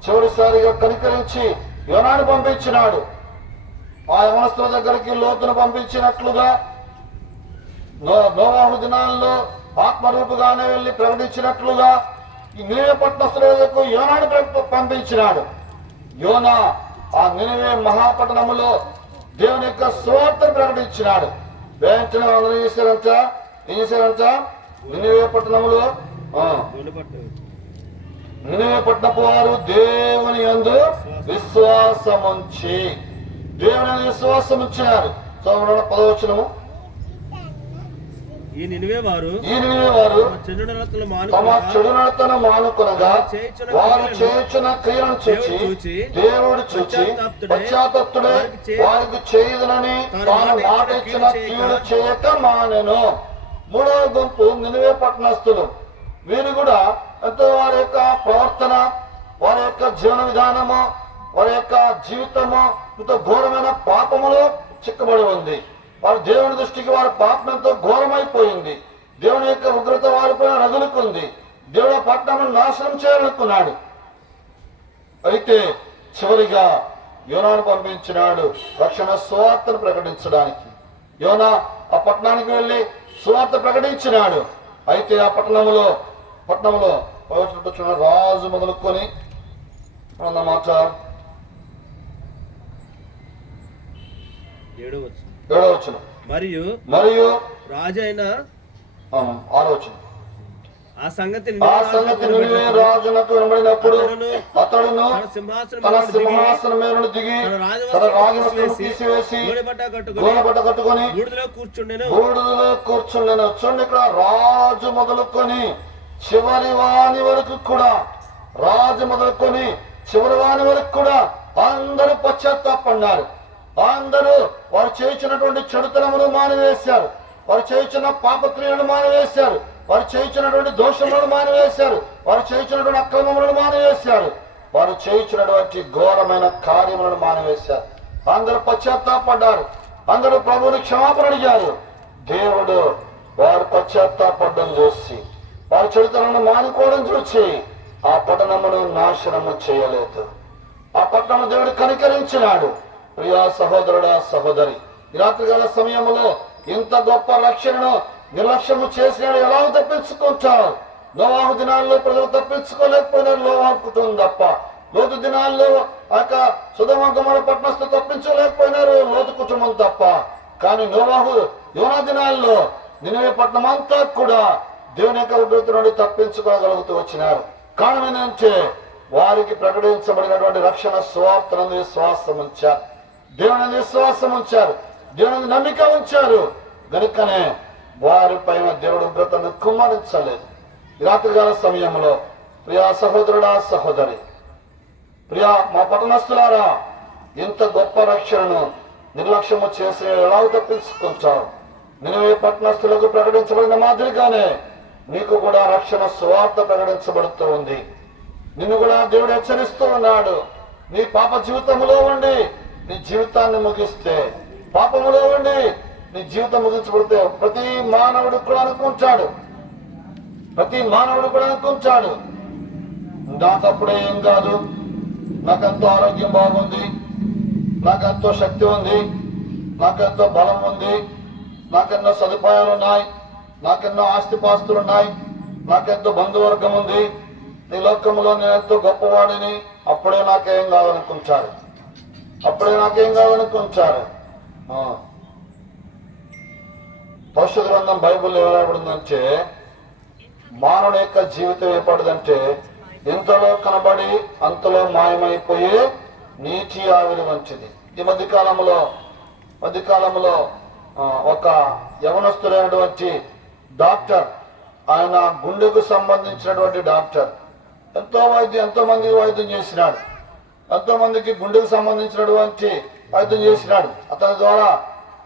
చివరిసారిగా కనికరించి యోనాను పంపించినాడు. ఆ యవనస్తుల దగ్గరికి లోతును పంపించినట్లుగా నోవాహు దినాల్లో ఆత్మరూపుగానే వెళ్లి ప్రకటించినట్లుగా ఈ నినివే పట్టణస్థులకు యోనాను పంపించినాడు. యోనా ఆ నినివే మహాపట్టణములో దేవుని యొక్క సువార్తను ప్రకటించినాడు. వేయించిన అందరూ ఏం చేశారంట? నినివే పట్టణములో నినివే పట్టణపు వారు దేవుని యందు విశ్వాసముంచి విశ్వాసముంచినారు. 10వ వచనము. ఈ నినివే వారు తమ చెడు నడతను మానుకొనగా వారు చేయుచున్న క్రియలను చూచి దేవుడు పశ్చాత్తప్తుడే వారికి చేయదునని తాను మాట ఇచ్చిన కీడు చేయక మానెను. 3వ గుంపు నినివే పట్టణస్థులు. వీరు కూడా ఎంతో వారి యొక్క ప్రవర్తన, వారి యొక్క జీవన విధానము, వారి యొక్క జీవితము ఎంతో ఘోరమైన పాపములో చిక్కబడి ఉంది. వారు దేవుని దృష్టికి వారి పాపం ఎంతో ఘోరమైపోయింది. దేవుని యొక్క ఉగ్రత వారిపైన రగులుకుంది. దేవుడు పట్టణం నాశనం చేయాలనుకున్నాడు. అయితే చివరిగా యోనాను పంపించినాడు రక్షణ సువార్తను ప్రకటించడానికి. యోనా ఆ పట్టణానికి వెళ్ళి సువార్త ప్రకటించినాడు. అయితే ఆ పట్టణంలో రాజు మొదలుకొని అన్నమాట 7వ వచనం. 7వ వచనం. మరియు రాజైన 6వ వచనం. ఆ సంగతి నినివే రాజునకు వినబడినప్పుడు అతడును తన సింహాసనం మీద నుండి దిగి తన రాజవస్త్రము తీసివేసి గోనెపట్ట కట్టుకొని బూడిదలో కూర్చుండెను. చూడండి, ఇక్కడ రాజు మొదలుకొని చివరి వాని వరకు కూడా, అందరూ పశ్చాత్తాపడ్డారు. అందరూ వారు చేయించినటువంటి చెడుతనమును మానివేశారు. వారు చేయించిన పాపక్రియలను మానివేశారు. వారు చేయించినటువంటి దోషములను మానివేశారు. వారు చేయించినటువంటి అక్రమములను మానివేశారు. వారు చేయించినటువంటి ఘోరమైన కార్యములను మానివేశారు. అందరూ పశ్చాత్తాపడ్డారు. అందరూ ప్రభువుని క్షమాపణ అడిగారు. దేవుడు వారు పశ్చాత్తాపడ్డం చూసి, వారి చెడుతనను మానుకోవడం చూసి ఆ పట్టణమును నాశనము చేయలేదు. ఆ పట్టణము దేవుడు కనికరించినాడు. ప్రియా సహోదరుడా, సహోదరి, ఈ రాత్రికాల సమయంలో ఇంత గొప్ప రక్షణను నిర్లక్ష్యము చేసిన ఎలా తప్పించుకుంటారు? నోవాహు దినాల్లో ప్రజలు తప్పించుకోలేకపోయినారు, నోవాహు కుటుంబం తప్ప. లోతు దినాల్లో సొదొమ గొమొర్రా పట్టణస్థులు తప్పించలేకపోయినారు, లోతు కుటుంబం తప్ప. కానీ యోనా దినాల్లో నినివే పట్టణం అంతా కూడా దేవుని యొక్క ఉగ్రత నుండి తప్పించుకోగలుగుతూ వచ్చినారు. కారణం ఏంటంటే వారికి ప్రకటించబడినటువంటి రక్షణ సువార్తనందు విశ్వాసం ఉంచారు. దేవుని విశ్వాసం ఉంచారు. దేవుని నమ్మిక ఉంచారు. గనుకనే వారి పైన దేవుడు ఉగ్రతను కుమ్మరించలేదు. రాత్రికాల సమయంలో ప్రియా సహోదరుడా, సహోదరి, ప్రియా మా పట్టణస్థులారా, ఇంత గొప్ప రక్షణను నిర్లక్ష్యము చేసి ఎలా తప్పించుకుంటారు? నినివే పట్టణస్థులకు ప్రకటించబడిన మాదిరిగానే నీకు కూడా రక్షణ సువార్త ప్రకటించబడుతూ ఉంది. నిన్ను కూడా దేవుడు హెచ్చరిస్తూ ఉన్నాడు. నీ పాప జీవితంలో ఉండి నీ జీవితాన్ని ముగిస్తే, పాపములో ఉండి నీ జీవితం ముగించబడితే ప్రతి మానవుడు కూడా అనుకుంటాడు, నాకప్పుడే ఏం కాదు, నాకెంతో ఆరోగ్యం బాగుంది, నాకెంతో శక్తి ఉంది, నాకెంతో బలం ఉంది, నాకెన్నో సదుపాయాలు ఉన్నాయి, నాకెన్నో ఆస్తిపాస్తులు ఉన్నాయి, నాకెంతో బంధువర్గం ఉంది, ఈ లోకంలో నేను ఎంతో గొప్పవాడిని, అప్పుడే నాకేం కావాలనుకుంటారు. పరిశుద్ధ గ్రంథం బైబిల్లో ఏమనబడిందంటే, మానవుని యొక్క జీవితం ఏర్పడదంటే ఇంతలో కనబడి అంతలో మాయమైపోయే నీటి ఆవిరి వంటిది. ఈ మధ్యకాలంలో ఒక యవనస్తుడైనటువంటి డాక్టర్, ఆయన గుండెకు సంబంధించినటువంటి డాక్టర్, ఎంతో మందికి వైద్యం చేసినాడు. ఎంతో మందికి గుండెకు సంబంధించినటువంటి వైద్యం చేసినాడు. అతని ద్వారా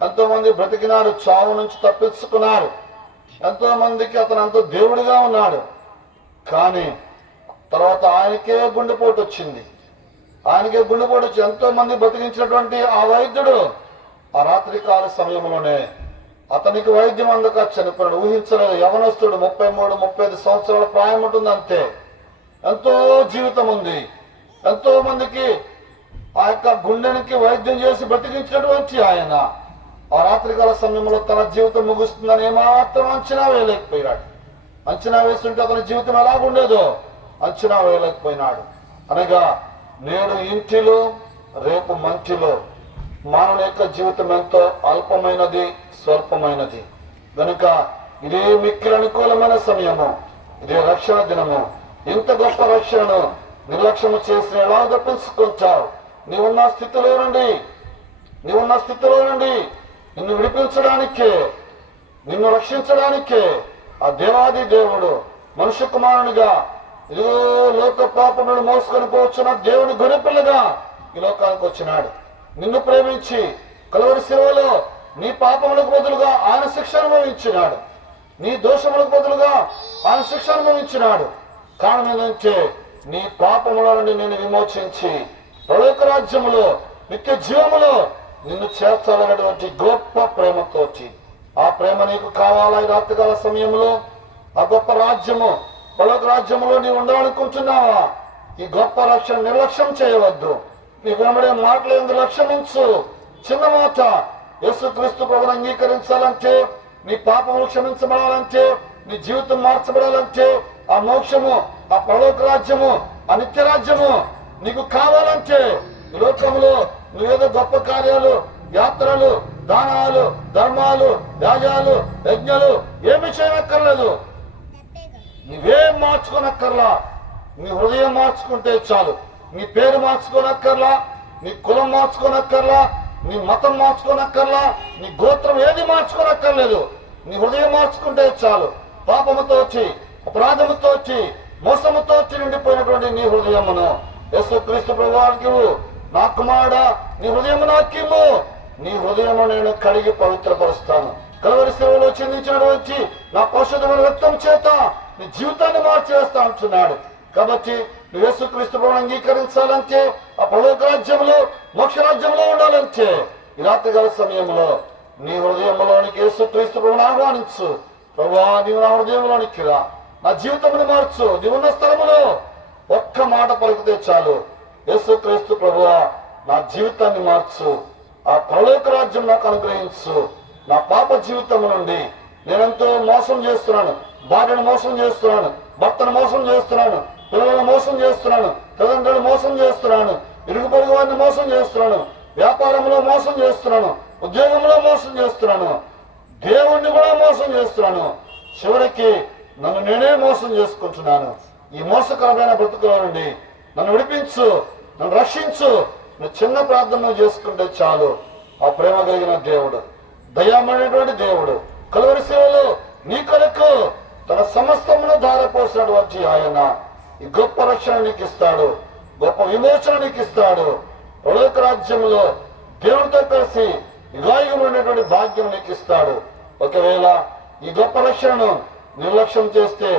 ఎంతో మంది బ్రతికినారు, చావు నుంచి తప్పించుకున్నారు. ఎంతో మందికి అతను ఎంతో దేవుడిగా ఉన్నాడు. కానీ తర్వాత ఆయనకే గుండెపోటు వచ్చింది. ఎంతో మంది బ్రతికించినటువంటి ఆ వైద్యుడు ఆ రాత్రి కాల సమయంలోనే అతనికి వైద్యం అందక చనిపోయాడు. ఊహించలేదు. యవనస్తుడు, 33-35 సంవత్సరాల ప్రాయం ఉంటుంది అంతే. ఎంతో జీవితం ఉంది. ఎంతో మందికి ఆ యొక్క గుండెనికి వైద్యం చేసి బ్రతికించినటువంటి ఆయన ఆ రాత్రికాల సమయంలో తన జీవితం ముగుస్తుందని ఏమాత్రం అంచనా వేయలేకపోయినాడు. అంచనా వేస్తుంటే అతని జీవితం ఎలాగుండేదో అంచనా వేయలేకపోయినాడు. అనగా నేడు ఇంటిలో రేపు మంటిలో మానవుని యొక్క జీవితం ఎంతో అల్పమైనది, స్వల్పమైనది. కనుక ఇదే మిక్కిలి అనుకూలమైన సమయము, ఇదే రక్షణ దినము. ఇంత గొప్ప రక్షణను నిర్లక్ష్యము చేసి ఎలా తప్పించుకుంటావు? నీవున్న స్థితిలో నుండి నిన్ను విడిపించడానికే, నిన్ను రక్షించడానికే ఆ దేవాది దేవుడు మనుష్య కుమారునిగా ఇదిగో లోక పాపములను మోసుకొని పోవచ్చున్న దేవుని గొర్రెపిల్లగా ఈ లోకానికి వచ్చినాడు. నిన్ను ప్రేమించి కలువరి శిలువలో నీ పాపములకు బదులుగా ఆయన శిక్ష అనుభవించినాడు. నీ దోషములకు బదులుగా ఆయన శిక్ష అనుభవించినాడు. కారణం ఏంటంటే నీ పాపముల నుండి నేను విమోచించి పరలోక రాజ్యములో నిత్య జీవములో నిన్ను చేర్చాలనేటువంటి గొప్ప ప్రేమతోటి. ఆ ప్రేమ నీకు కావాలా ఈ రాత్రికాల సమయంలో? ఆ గొప్ప రాజ్యము, పరలోక రాజ్యములో నీవు ఉండాలనుకుంటున్నావా? ఈ గొప్ప రక్షణ నిర్లక్ష్యం చేయవద్దు. నీకు వెంబడే మాటలేందు లక్ష్యం ఉంచు. చిన్న మాట, యేసుక్రీస్తు ప్రభువును అంగీకరించాలంటే, నీ పాపములు క్షమించబడాలంటే, నీ జీవితం మార్చబడాలంటే, ఆ మోక్షము, ఆ పరలోక రాజ్యము, ఆ నిత్య రాజ్యము నీకు కావాలంటే, ఈ లోకంలో నువ్వేదో గొప్ప కార్యాలు, యాత్రలు, దానాలు, ధర్మాలు, యాగాలు, యజ్ఞాలు ఏమి చేయనక్కర్లేదు. నువ్వేం మార్చుకోనక్కర్లా. నీ హృదయం మార్చుకుంటే చాలు. నీ పేరు మార్చుకోనక్కర్లా, నీ కులం మార్చుకోనక్కర్లా, నీ మతం మార్చుకోనక్కర్లా, నీ గోత్రం ఏది మార్చుకోనక్కర్లేదు. నీ హృదయం మార్చుకుంటే చాలు. పాపముతో వచ్చి, అపరాధముతో వచ్చి, మోసముతో వచ్చి నిండిపోయినటువంటి నీ హృదయమును యేసుక్రీస్తు ప్రభువుకి, నా కుమారుడా నీ హృదయము నాకిమ్ము, నీ హృదయము నేను కడిగి పవిత్రపరుస్తాను. కలవరి సేవలో చెందించినటువంటి నా పరిశుద్ధమైన రక్తం చేత నీ జీవితాన్ని మార్చేస్తా అంటున్నాడు. కాబట్టి నువ్వు యేసుక్రీస్తు ప్రభువును అంగీకరించాలంటే, ఆ పరలోక రాజ్యంలో, మోక్ష రాజ్యంలో ఉండాలంటే, ఈ రాత్రికాల సమయంలో నీ హృదయంలోనికి యేసుక్రీస్తు ప్రభువును ఆహ్వానించు. ప్రభువా, నీవు నా హృదయంలోనికి రా, నా జీవితమును మార్చు. నీవున్న స్థలములో ఒక్క మాట పలికితే చాలు, యేసుక్రీస్తు ప్రభువా నా జీవితాన్ని మార్చు, ఆ పరలోక రాజ్యం నాకు అనుగ్రహించు. నా పాప జీవితం నుండి నేనెంతో మోసం చేస్తున్నాను, భార్యను మోసం చేస్తున్నాను, భర్తను మోసం చేస్తున్నాను, పిల్లలను మోసం చేస్తున్నాను, తల్లిదండ్రులను మోసం చేస్తున్నాను, ఇరుగు పొరుగు వారిని మోసం చేస్తున్నాను, వ్యాపారంలో మోసం చేస్తున్నాను, ఉద్యోగంలో మోసం చేస్తున్నాను, దేవుణ్ణి కూడా మోసం చేస్తున్నాను. చివరికి నన్ను నేనే మోసం చేసుకుంటున్నాను. ఈ మోసకరమైన బ్రతుకుల నుండి నన్ను విడిపించు, నన్ను రక్షించు. నువ్వు చిన్న ప్రార్థన చేసుకుంటే చాలు. ఆ ప్రేమ కలిగిన దేవుడు, దయామైనటువంటి దేవుడు, కలువరి సేవలో నీ కొరకు తన సమస్తమును ధారపోసినటువంటి ఆయన ఈ గొప్ప రక్షణ నీకు ఇస్తాడు, గొప్ప విమోచన నీకు ఇస్తాడు. పరలోక రాజ్యంలో దేవుడితో కలిసి యుగాయుగమైనటువంటి భాగ్యం నీకు ఇస్తాడు. ఒకవేళ ఈ గొప్ప రక్షణను నిర్లక్ష్యం చేస్తే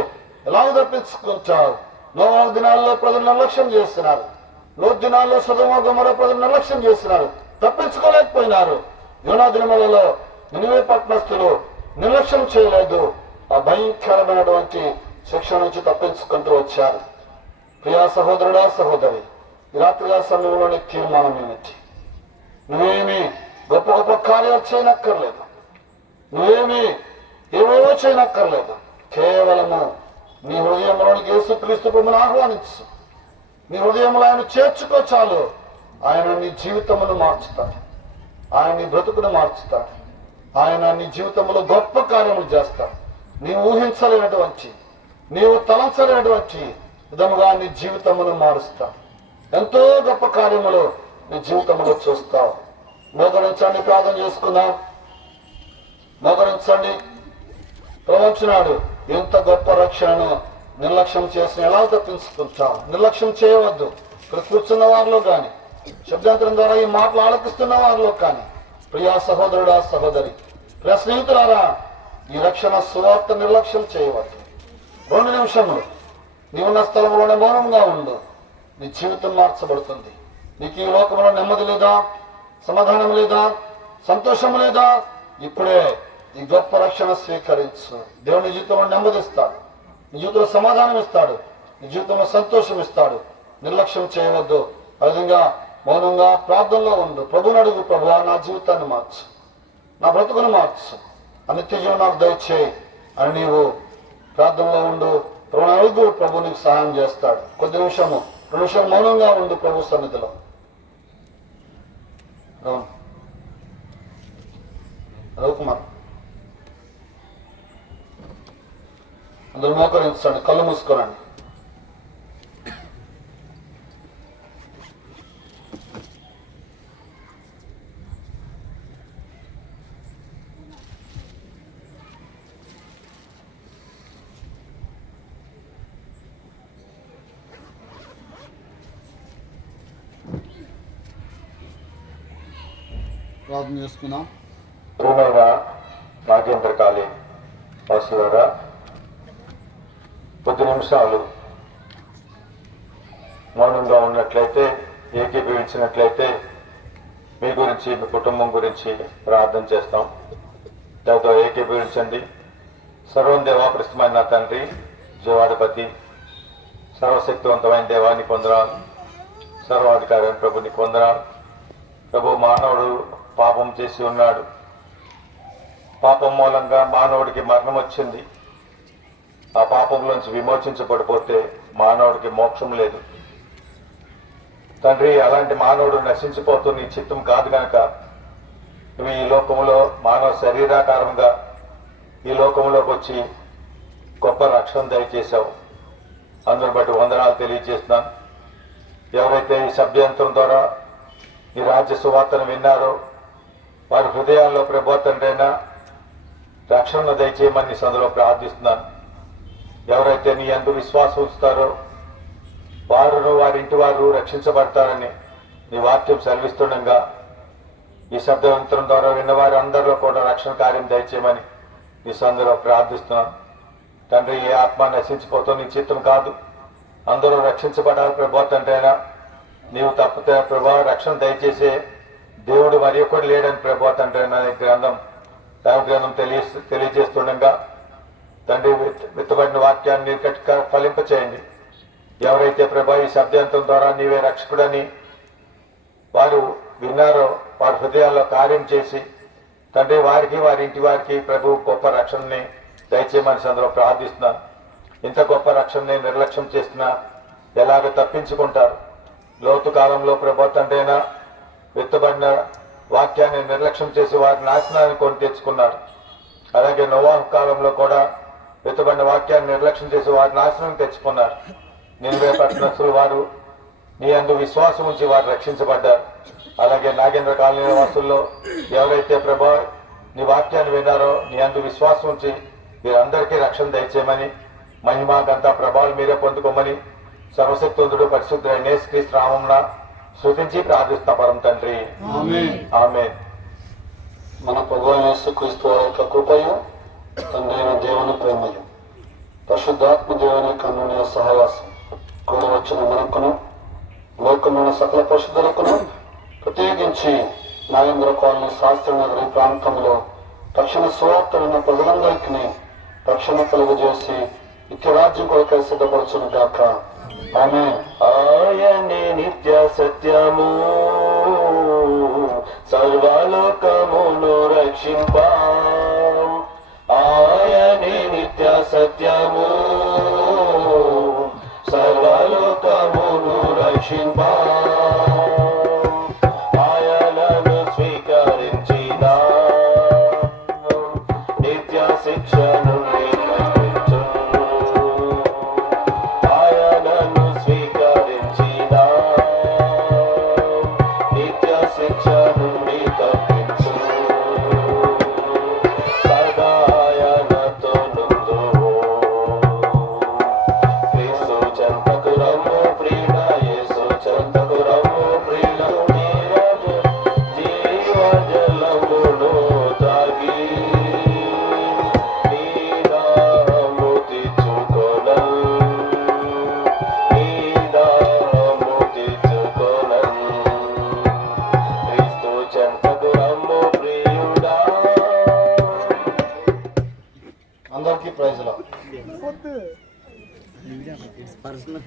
ఎలా తప్పించుకుంటావు? నోవహు దినాల్లో ప్రజలు నిర్లక్ష్యం చేస్తున్నారు. లోతు దినాల్లో సొదొమ గొమొర్రా ప్రజలు నిర్లక్ష్యం చేస్తున్నారు, తప్పించుకోలేకపోయినారు. యోనా దినములలో నినివే పట్టణస్థులు నిర్లక్ష్యం చేయలేదు, ఆ భయంకరమైనటువంటి శిక్ష నుంచి తప్పించుకుంటూ వచ్చారు. ప్రియా సహోదరుడా, సహోదరి, ఈ రాత్రిగా సమయంలోని తీర్మానం ఏమిటి? నువ్వేమి గొప్ప గొప్ప కార్యాలు చేయనక్కర్లేదు, నువ్వేమి ఏవేవో చేయనక్కర్లేదు. కేవలము నీ హృదయంలోనికి యేసుక్రీస్తు ప్రభువును ఆహ్వానించు. నీ హృదయంలో ఆయన చేర్చుకో చాలు. ఆయన నీ జీవితమును మార్చుతాడు, ఆయన నీ బ్రతుకును మార్చుతాడు, ఆయన నీ జీవితంలో గొప్ప కార్యములు చేస్తాడు. నీవు ఊహించలేనటువంటి, నీవు తలంచలేనటువంటి విధముగా నీ జీవితమును మారుస్తాడు. ఎంతో గొప్ప కార్యములు నీ జీవితంలో చూస్తావు. మోకరించండి, ప్రార్థన చేసుకుందాం. మోకరించండి. ప్రవచనాడు ఎంత గొప్ప రక్షణను నిర్లక్ష్యం చేసి ఎలా తప్పించుకుంటాం? నిర్లక్ష్యం చేయవద్దు. ఇక్కడ కూర్చున్న వారిలో కానీ, శబ్దాంతరం ద్వారా ఈ మాటలు ఆలకిస్తున్న వారిలో కానీ, ప్రియా సహోదరుడా, సహోదరి, ప్రియ స్నేహితులారా, ఈ రక్షణ సువార్త నిర్లక్ష్యం చేయవద్దు. 2 నిమిషములు నీవున్న స్థలంలోనే మౌనంగా ఉండు. నీ జీవితం మార్చబడుతుంది. నీకు ఈ లోకంలో నెమ్మది లేదా, సమాధానం లేదా, సంతోషం లేదా? ఇప్పుడే ఈ గొప్ప రక్షణ స్వీకరించు. దేవుని జీవితంలో నెమ్మదిస్తాడు, నీ జీవితంలో సమాధానం ఇస్తాడు, నీ జీవితంలో సంతోషం ఇస్తాడు. నిర్లక్ష్యం చేయవద్దు. ఆ విధంగా మౌనంగా ప్రార్థనలో ఉండు. ప్రభువుని అడుగు, ప్రభువా నా జీవితాన్ని మార్చు, నా బ్రతుకును మార్చు, నిత్య జీవం నాకు దయచేయి అని నీవు ప్రార్థనలో ఉండు. ప్రభువుని అడుగు, ప్రభు నీకు సహాయం చేస్తాడు. కొద్ది నిమిషము 2 నిమిషాలు మౌనంగా ఉండు ప్రభు సన్నిధిలో. రవికుమార్, అందరూ మోకరించండి, కళ్ళు మూసుకోనండి. ప్రార్థన చేసుకుందాం. ప్రియమైన నాగేంద్ర కాళీ వాసు గారా, 10 నిమిషాలు మౌనంగా ఉన్నట్లయితే, ఏకీభవించినట్లయితే మీ గురించి, మీ కుటుంబం గురించి ప్రార్థన చేస్తాం. దాంతో ఏకీభవించండి. సర్వం దేవా, ప్రస్తుతమైన నా తండ్రి, జీవాధిపతి, సర్వశక్తివంతమైన దేవాన్ని పొందరాలు, సర్వాధికారి ప్రభుని పొందరాలు. ప్రభు, మానవుడు పాపం చేసి ఉన్నాడు. పాపం మూలంగా మానవుడికి మరణం వచ్చింది. ఆ పాపంలోంచి విమోచించబడిపోతే మానవుడికి మోక్షం లేదు. తండ్రి, అలాంటి మానవుడు నశించిపోతూ నీ చిత్తం కాదు గనక నువ్వు ఈ లోకంలో మానవ శరీరాకారంగా ఈ లోకంలోకి వచ్చి గొప్ప రక్షణ దయచేశావు. అందరిని బట్టి వందనాలు తెలియజేస్తున్నాను. ఎవరైతే ఈ శబ్దయంత్రం ద్వారా ఈ రాజ్య సువార్తను విన్నారో వారి హృదయాల్లో ప్రభు తండ్రైనా రక్షణ దయచేయమని సందులో ప్రార్థిస్తున్నాను. ఎవరైతే నీ యందు విశ్వాసం ఉంచుతారో వారును వారి ఇంటి వారు రక్షించబడతారని నీ వాక్యం సెలవిస్తుండగా ఈ శబ్దవంతరం ద్వారా విన్నవారి అందరిలో కూడా రక్షణ కార్యం దయచేయమని నీ సందులో ప్రార్థిస్తున్నాను. తండ్రి, ఏ ఆత్మ నశించిపోతావు నీ చిత్తం కాదు, అందరూ రక్షించబడాలి ప్రభు తండ్రైనా. నీవు తప్పితే ప్రభా రక్షణ దయచేసే దేవుడు మరి ఒక్కడు లేడని ప్రభు తండ్రైనా గ్రంథం దైవ గ్రంథం తెలియజేస్తుండగా తండ్రి, విత్తబడిన వాక్యాన్ని ఫలింప చేయండి. ఎవరైతే ప్రభా ఈ శబ్దాంతం ద్వారా నీవే రక్షకుడని వారు విన్నారో వారి హృదయాల్లో కార్యం చేసి తండ్రి వారికి వారి ఇంటి వారికి ప్రభు గొప్ప రక్షణని దయచేయమని సందులో ప్రార్థిస్తున్నాను. ఇంత గొప్ప రక్షణని నిర్లక్ష్యం చేస్తున్నా ఎలాగ తప్పించుకుంటారు? లోతు కాలంలో ప్రభు తండ్రైనా విత్తబడిన వాక్యాన్ని నిర్లక్ష్యం చేసి వారి నాశనాన్ని కొని తెచ్చుకున్నారు. అలాగే నోవాహు కాలంలో కూడా విత్తబడిన వాక్యాన్ని నిర్లక్ష్యం చేసి వారి నాశనం తెచ్చుకున్నారు. నినివే పట్టణస్తులు వారు నీ యందు విశ్వాసం ఉంచి వారు రక్షించబడ్డారు. అలాగే నాగేంద్ర కాలనీ వాసుల్లో ఎవరైతే ప్రభా నీ వాక్యాన్ని విన్నారో నీ యందు విశ్వాసం ఉంచి వీరందరికీ రక్షణ దయచేయమని, మహిమ గంత ప్రభావాలు మీరే పొందుకోమని సర్వశక్తివంతుడు పరిశుద్ధుడైన యేసుక్రీస్తు నామమున స్తుతించి ప్రార్థిస్తున్న పరమ తండ్రి, ఆమేన్. మన ప్రభువైన యేసుక్రీస్తు వారి యొక్క కృపయు తండ్రి అయిన దేవుని ప్రేమయు పరిశుద్ధాత్మ దేవుని కన్నుని సహవాసం కూడి వచ్చిన మనకును లోకంలోని సకల పరిశుద్ధులకును ప్రత్యేకించి నాగేంద్ర కాలనీ శాస్త్రి నగరి ప్రాంతంలో రక్షణ సువార్తలున్న ప్రజలందరికీ రక్షణ కలుగజేసి నిత్యరాజ్యం కొరకై సిద్ధపరచును గాక. ఆమేన్. ఆయనే నిత్య సత్యము, సర్వలోకమును రక్షింప. ఆయనే నిత్య సత్యము, సర్వలోకమును రక్షింప. ఆయనను స్వీకరించిన నిత్య శిక్షను అందరికీ ప్రైజ్లా. पर्सनल